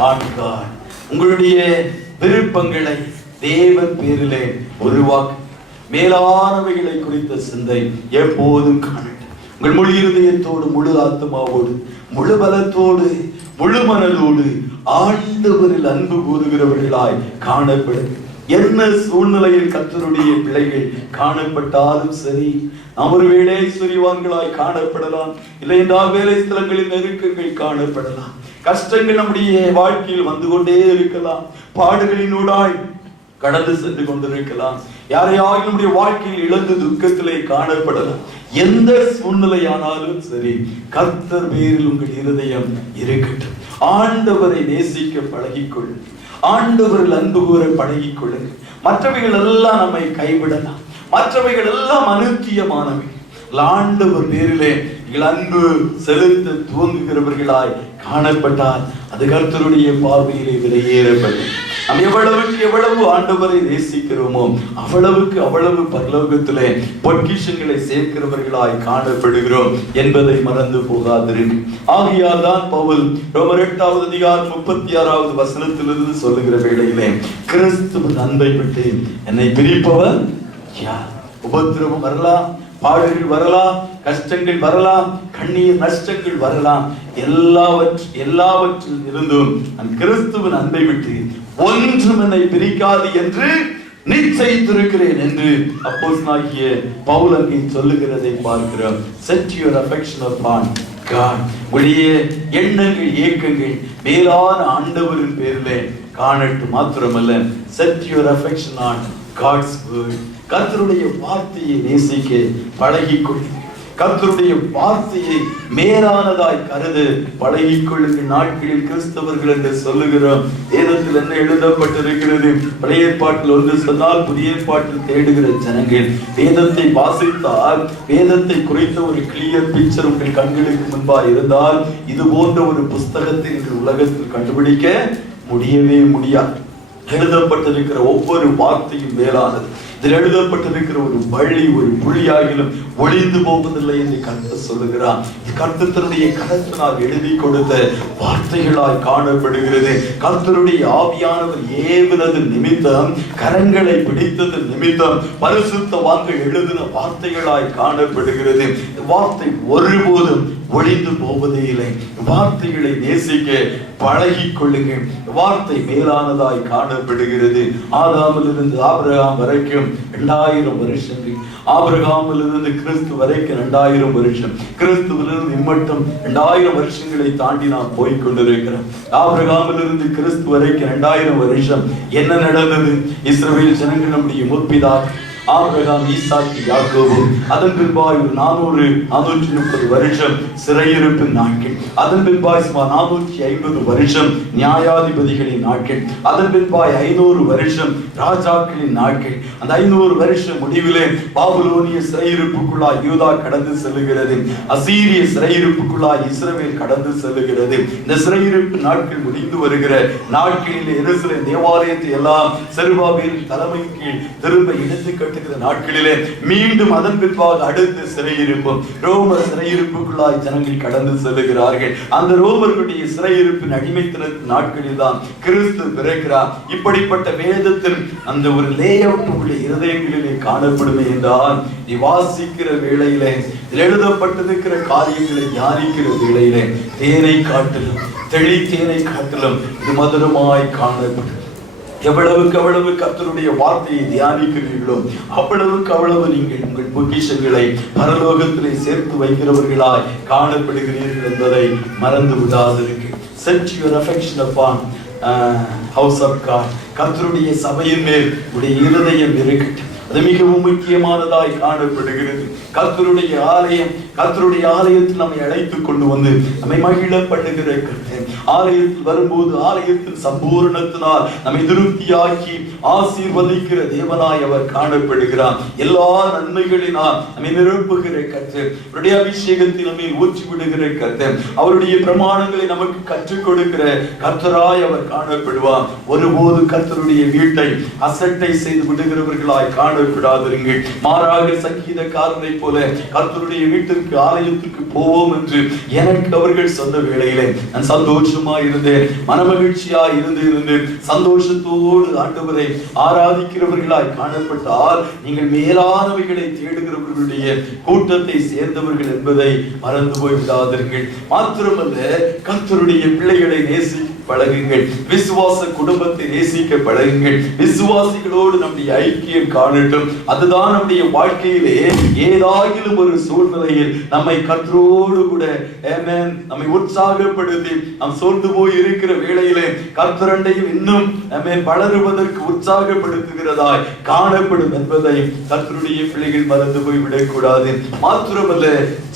on God. உங்களுடைய விருப்பங்களை தேவன் பேரிலே உருவாக்க, மேலானவைகளை குறித்த சிந்தை எப்போதும் காணட்டும். உங்கள் முழு இருதயத்தோடு, முழு ஆத்மாவோடு, முழு பலத்தோடு, முழு மனதோடு ஆண்டவரில் அன்பு கூறுகிறவர்களாய் காணப்படும். என்ன சூழ்நிலையில் கர்த்தருடைய பிள்ளைகள் காணப்பட்டாலும் சரி, நாம் ஒரு வேளை ஐஸ்வர்யவான்களாய் காணப்படலாம், இல்லை என்றால் வேலை ஸ்தலங்களில் நெருக்கங்கள் காணப்படலாம், கஷ்டங்கள் நம்முடைய வாழ்க்கையில் வந்து கொண்டே இருக்கலாம், பாடுகளினூடாய் கடந்து சென்று கொண்டிருக்கலாம், யாரையாவது நம்முடைய வாழ்க்கையில் இழந்து துக்கத்திலே காணப்படலாம். எந்த சூழ்நிலையானாலும் சரி, கர்த்தர் பேரில் உங்கள் இருதயம் இருக்கட்டும். ஆண்டவரை நேசிக்க பழகிக்கொள்ளுங்கள், ஆண்டவரில் அன்பு கூற பழகிக் கொள்ளுங்கள். மற்றவைகள் எல்லாம் நம்மை கைவிடலாம், மற்றவைகள் எல்லாம் அநித்தியமானவை. ஆண்டவர் பேரிலே அன்பு செலுத்த துவங்குகிறவர்களாய் காணப்பட்டால் அது கர்த்தருடைய பார்வையிலே விலையேறப்படும். நாம் எவ்வளவுக்கு எவ்வளவு ஆண்டவரை நேசிக்கிறோமோ அவ்வளவுக்கு அவ்வளவு பரலோகத்திலே பொக்கிஷங்களை சேர்க்கிறவர்களாய் காணப்படுகிறோம் என்பதை மறந்து போகாதிருங்கள். ஆகையால் தான் பவுல் ரோமர் 8வது அதிகாரம் 36வது வசனத்திலிருந்து சொல்லுகிற வேளையிலே, கிறிஸ்துவின் அன்பை விட்டு என்னை பிரிப்பவன் யார்? உபத்திரவம் வரலாம், பாடுகள் வரலாம், கஷ்டங்கள் வரலாம், கண்ணீர் நஷ்டங்கள் வரலாம், எல்லாவற்றில் இருந்தும் நான் கிறிஸ்துவின் அன்பை விட்டு ஒன்றும் என்னை பிரிக்காது என்று நிச்சயித்திருக்கிறேன் என்று அப்போஸ்தலனாகிய பவுல் அங்கே சொல்லுகிறதை பார்க்கிறோம். Set your affection upon God. உடைய எண்ணங்கள், ஏக்கங்கள் மேலான ஆண்டவரின் பேரிலே காணட்டும். மாத்திரமல்ல, set your affection on God's word. கர்த்தருடைய வார்த்தையை நேசிக்க பழகிக்கொள்ளுங்கள். கர்த்தருடைய வார்த்தையை மேலானதாய் கருது பழகிக்கொள்ளுங்கள். நாட்களில் கிறிஸ்தவர்கள் என்று சொல்லுகிறோம். வேதத்தில் என்ன எழுதப்பட்டிருக்கிறது? பழைய ஏற்பாட்டில் ஒன்று சொன்னால் புதிய ஏற்பாட்டில் தேடுகிற ஜனங்கள் வேதத்தை வாசித்தால், வேதத்தை குறித்த ஒரு கிளியர் பிக்சர் உங்கள் கண்களுக்கு முன்பாக இருந்தால், இது போன்ற ஒரு புஸ்தகத்தை இன்று உலகத்தில் கண்டுபிடிக்க முடியவே முடியாது. எழுதப்பட்டிருக்கிற ஒவ்வொரு வார்த்தையும் மேலானது. இதில் எழுதப்பட்டிருக்கிற ஒரு வழி ஒரு புள்ளியாகிலும் ஒளிந்து போவதில்லை என்று கர்த்தர் சொல்லுகிறார். கர்த்தர் தன்னுடைய கரத்தினால் எழுதி கொடுத்த வார்த்தைகளாய் காணப்படுகிறது. கர்த்தருடைய ஆவியானவர் ஏவினது நிமித்தம், கரங்களை பிடித்தது நிமித்தம் பரிசுத்தவான்கள் எழுதின வார்த்தைகளாய் காணப்படுகிறது. வார்த்தை ஒருபோதும் ஒளிந்து போவதே இல்லை. வார்த்தைகளை நேசிக்க பழகிக் கொள்ளுங்கள். வார்த்தை மேலானதாய் காணப்படுகிறது. ஆதாமிலிருந்து ஆபிரகாம் வரைக்கும் 2000 வருஷங்கள், ஆபிரகாமிலிருந்து கிறிஸ்து வரைக்கும் 2000 வருஷம், கிறிஸ்துவிலிருந்து இம்மட்டும் 2000 வருஷங்களை தாண்டி நாம் போய்கொண்டிருக்கிறோம். ஆபிரகாமிலிருந்து கிறிஸ்து வரைக்கும் 2000 வருஷம் என்ன நடந்தது? இஸ்ரவேல் ஜனங்கள் நம்முடைய முற்பிதா ஆபிரகாம், ஈசாக்கு, யாக்கோபு, அதன் பின்பாய் 430 வருஷம் சிறையிருப்பின் நாட்கள், அதன் பின்பாய் 450 வருஷம் நியாயாதிபதிகளின் நாட்கள், அதன் பின்பாய் 500 வருஷம் ராஜாக்களின் நாட்கள். அந்த 500 வருஷம் முடிவிலே பாபிலோனிய சிறையிருப்புக்குள்ளாய் யூதா கடந்து செல்லுகிறது, அசீரிய சிறையிருப்புக்குள்ளாய் இஸ்ரவேல் கடந்து செல்லுகிறது. இந்த சிறையிருப்பு நாட்கள் முடிந்து வருகிற நாட்களில் எருசலேம் தேவாலயத்தை எல்லாம் செருபாபேல் தலைமை கீழ் திரும்ப எடுத்து கட்டுகிற நாட்களிலே மீண்டும் அதன் பின்பாக அடுத்த சிறையிருப்பும் ரோம சிறையிருப்புக்குள்ளாய் ஜனங்கள் கடந்து செல்லுகிறார்கள். அந்த ரோமர்களுடைய சிறையிருப்பின் அடிமைத்தன நாட்களில் தான் கிறிஸ்து பிறக்கிறார். இப்படிப்பட்ட வேதத்தில் அந்த ஒரு லேஅவுட் உள்ள இருதயங்களிலே காணப்படுமே என்றால், நீ வாசிக்கிற வேளையிலே எழுதப்பட்டிருக்கிற காரியங்களை தியானிக்கிற வேளையிலே தேனை காட்டிலும், தெளி தேனை காட்டிலும் இது மதுரமாய் காணப்படும். எவ்வளவுக்கு அவ்வளவு கர்த்தருடைய வார்த்தையை தியானிக்கிறீர்களோ அவ்வளவுக்கு அவ்வளவு நீங்கள் உங்கள் பொக்கிஷங்களை பரலோகத்திலே சேர்த்து வைக்கிறவர்களாய் காணப்படுகிறீர்கள் என்பதை மறந்து விடாதிருங்கள். Set your affection upon house of God. கர்த்தருடைய சபையின் மேல் உடைய இருதயம் இருக்கட்டும். அது மிகவும் முக்கியமானதாய் காணப்படுகிறது. கர்த்தருடைய ஆலயம், கர்த்தருடைய ஆலயத்தில் நம்மை அழைத்துக் கொண்டு வந்து நம்மை மகிழ பண்ணுகிற ஆலயத்தில் வரும்போது ஆலயத்தின் சம்பூர்ணத்தினால் நம்மை திருப்தியாக்கி ஆசீர்வதிக்கிற தேவனாய் அவர் காணப்படுகிறார். எல்லா நன்மைகளினால் நம்மை நிரப்புகிற கர்த்தர், அவருடைய அபிஷேகத்தை நம்மை ஊற்றி விடுகிற கர்த்தர், அவருடைய பிரமாணங்களை நமக்கு கற்றுக் கொடுக்கிற கர்த்தராய் அவர் காணப்படுவார். ஒருபோது கர்த்தருடைய வீட்டை அசட்டை செய்து விடுகிறவர்களாய் காணப்படாதிருங்கள். மாறாக சங்கீதக்காரனை போல கர்த்தருடைய வீட்டிற்கு ஆலயத்துக்கு போவோம் என்று எனக்கு அவர்கள் சொன்ன வேளையிலே நான் சந்தோஷமா இருந்தேன், மனமகிழ்ச்சியா இருந்து சந்தோஷத்தோடு ஆண்டவரை ஆராதிக்கிறவர்களாய் காணப்பட்டால் நீங்கள் மேலானவைகளை தேடுகிறவர்களுடைய கூட்டத்தை சேர்ந்தவர்கள் என்பதை மறந்து போய் விடாதீர்கள். மாத்திரமல்ல, கர்த்தருடைய பிள்ளைகளை நேசிக்க பழகுங்கள், விசுவாச குடும்பத்தை நேசிக்க பழகுங்கள், விசுவாசிகளோடு நம்முடைய ஐக்கியம் காணட்டும். அதுதான் நம்முடைய வாழ்க்கையிலே ஏதாகிலும் ஒரு சூழ்நிலையில் நம்மை கர்த்தரோடு கூட நம்மை உற்சாகப்படுத்தி நாம் சோர்ந்து போய் இருக்கிற வேளையிலே கர்த்தரண்டையும் இன்னும் வளருவதற்கு உற்சாகப்படுத்துகிறதாய் காணப்படும் என்பதை கர்த்தருடைய பிள்ளைகள் மறந்து போய் விடக்கூடாது. மாத்திரமல்ல,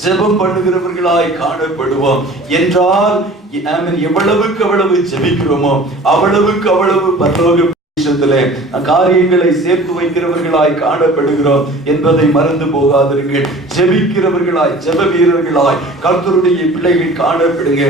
ஜெபம் பண்ணுகிறவர்களாய் காணப்படுவோம் என்றால் எவ்வளவுக்கு அவ்வளவு ஜெபிக்கிறோமோ அவ்வளவுக்கு அவ்வளவு பரலோக காரியங்களை சேர்த்து வைக்கிறவர்களாய் காணப்படுகிறோம் என்பதை மறந்து போகாதீர்கள். ஜெபிக்கிறவர்களாய், ஜெப வீரர்களாய் கர்த்தருடைய பிள்ளைகள் காணப்படுங்க.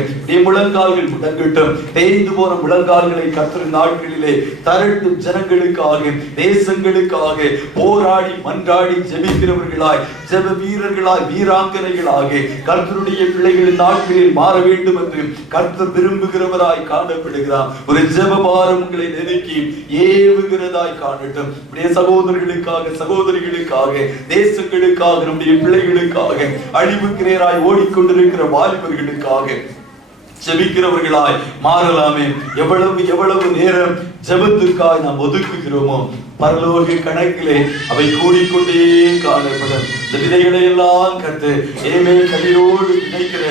முழங்கால்கள் முடங்கட்டும். தேய்ந்து போன முழங்கால்களை கர்த்தர் நாட்களிலே தரட்டும். ஜனங்களுக்காக, தேசங்களுக்காக போராடி மன்றாடி ஜெபிக்கிறவர்களாய், ஜெப வீரர்களாய், வீராங்கனைகளாக கர்த்தருடைய பிள்ளைகளின் நாட்களில் மாற வேண்டும் என்று கர்த்தர் விரும்புகிறவராய் காணப்படுகிறார். ஒரு ஜெபபாரம் உங்களை நெருக்கி ஏவுகிறதாய் காணட்டும். சகோதரர்களுக்காக, சகோதரிகளுக்காக, தேசங்களுக்காக, நம்முடைய பிள்ளைகளுக்காக, அழிவுக்கு நேராய் ஓடிக்கொண்டிருக்கிற வாலிபர்களுக்காக ஜெபிக்கிறவர்களாய் மாறலாமே. எவ்வளவு எவ்வளவு நேரம் ஜெபத்திற்காக நாம் ஒதுக்குகிறோமோ பரலோக கணக்கிலே அவை கூடிக்கொண்டே காணப்படும். இந்த விதைகளை எல்லாம் கத்து கண்ணீரோடு நினைக்கிற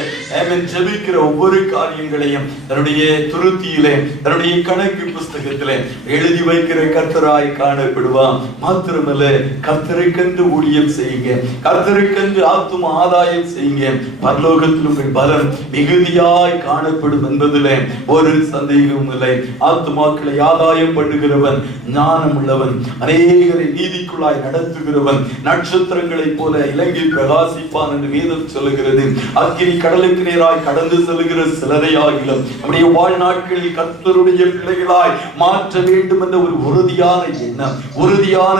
ஜெபிக்கிற ஒவ்வொரு காரியங்களையும் தன்னுடைய துருத்தியிலே, தன்னுடைய கணக்கு புஸ்தகத்திலே எழுதி வைக்கிற கர்த்தராய் காணப்படுவான். மாத்திரமல்ல, கர்த்தருக்கென்று ஊழியம் செய்யுங்க, கர்த்தருக்கென்று ஆத்தும ஆதாயம் செய்யுங்க. பரலோகத்தில் உங்கள் பலன் மிகுதியாய் காணப்படும் என்பதிலே ஒரு சந்தேகமும் இல்லை. ஆத்துமாக்களை ஆதாயம் பண்ணுகிறவன் ஞானம் உள்ளவன், அநேகரை நீதிக்குள்ளாய் நடத்துகிறவன், நட்சத்திரங்களை போல இலங்கை பிரகாசிப்பான் என்று வேதம் சொல்லுகிறது. அக்கினி கடலுக்கு நேராய் கடந்து செல்கிற சிலரை ஆகிலும் நம்முடைய வாழ்நாட்களில் கர்த்தருடைய பிள்ளைகளாய் மாற்ற வேண்டும் என்ற ஒரு உறுதியான எண்ணம், உறுதியான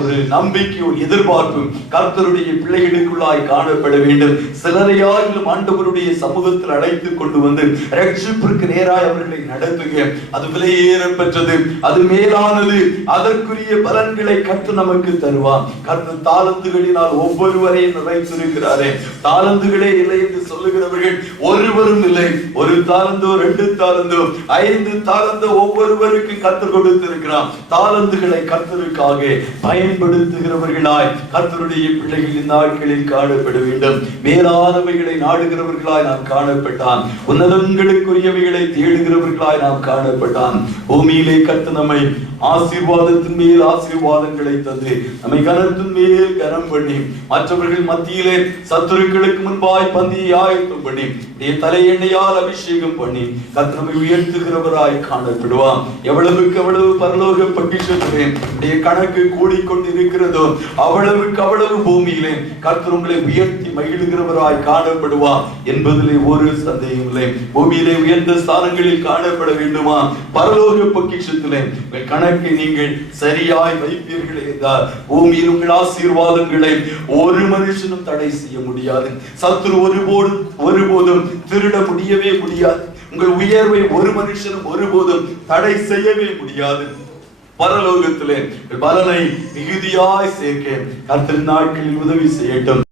ஒரு நம்பிக்கை, ஒரு எதிர்பார்ப்பு கர்த்தருடைய பிள்ளைகளுக்குள்ளாய் காணப்பட வேண்டும். சிலரை ஆகிலும் ஆண்டவருடைய சமூகத்தில் அழைத்துக் கொண்டு வந்து ரட்சிப்பிற்கு நேராய் அவர்களை நடத்துங்க. அது விலையேற பெற்றது, அது மேலானது. அதற்குரிய பலன்களை கர்த்தர் நமக்கு தருவான். கர்த்தர் தாளந்துகளினால் ஒவ்வொருவரையும் நிறைத்திருக்கிறாரே. தாளந்துகளே இல்லை என்று சொல்லுகிறவர்கள் ஒருவரும் இல்லை. ஒரு தாளந்தோ, 2 தாளந்தோ, 5 தாளந்தோ ஒவ்வொருவருக்கும் கர்த்தர் கொடுத்திருக்கிறார். தாளந்துகளை கர்த்தருக்காக பயன்படுத்துகிறவர்களாய் கர்த்தருடைய பிள்ளைகளின் நாட்களில் காணப்பட வேண்டும். மேலானவைகளை நாடுகிறவர்களாய் நாம் காணப்பட்டான். உன்னதங்களுக்குரியவைகளை தேடுகிறவர்களாய் நாம் காணப்பட்டான். பூமியிலே கர்த்தர் நம்மை ஆசீர்வாதத்தின் மேல் ஆசீர்வாதங்களை தந்து நம்மை கனத்தின் மேல் கனம் பண்ணி மற்றவர்கள் மத்தியிலே சத்துருக்களுக்கு முன்பாய் பந்தியை ஆயத்தம் பண்ணி தலை எண்ணெயால் அபிஷேகம் பண்ணி கர்த்தர் நம்மை உயர்த்துகிறவராய் காணப்படுவான். எவ்வளவுக்கு எவ்வளவு பரலோக பொக்கிஷத்திலே கணக்கு கூடிக்கொண்டு இருக்கிறதோ அவ்வளவுக்கு அவ்வளவு பூமியிலே கர்த்தர் உங்களை உயர்த்தி மகிழ்கிறவராய் காணப்படுவான் என்பதிலே ஒரு சந்தேகம் இல்லை. பூமியிலே உயர்ந்த ஸ்தானங்களில் காணப்பட வேண்டுமா? பரலோக பொக்கிஷத்திலே கணக்கை நீங்கள் சரியாய் வைப்பீர்கள் என்றால் பூமியில் உங்கள் ஆசீர்வாதங்களை ஒரு மனுஷனும் தடை செய்ய முடியாது. சத்துரு ஒருபோதும் திருட முடியவே முடியாது. உங்கள் உயர்வை ஒரு மனுஷனும் ஒருபோதும் தடை செய்யவே முடியாது. பரலோகத்திலே பலனை மிகுதியாய் சேர்க்க கர்த்தர் நாட்களில் உதவி செய்யட்டும்.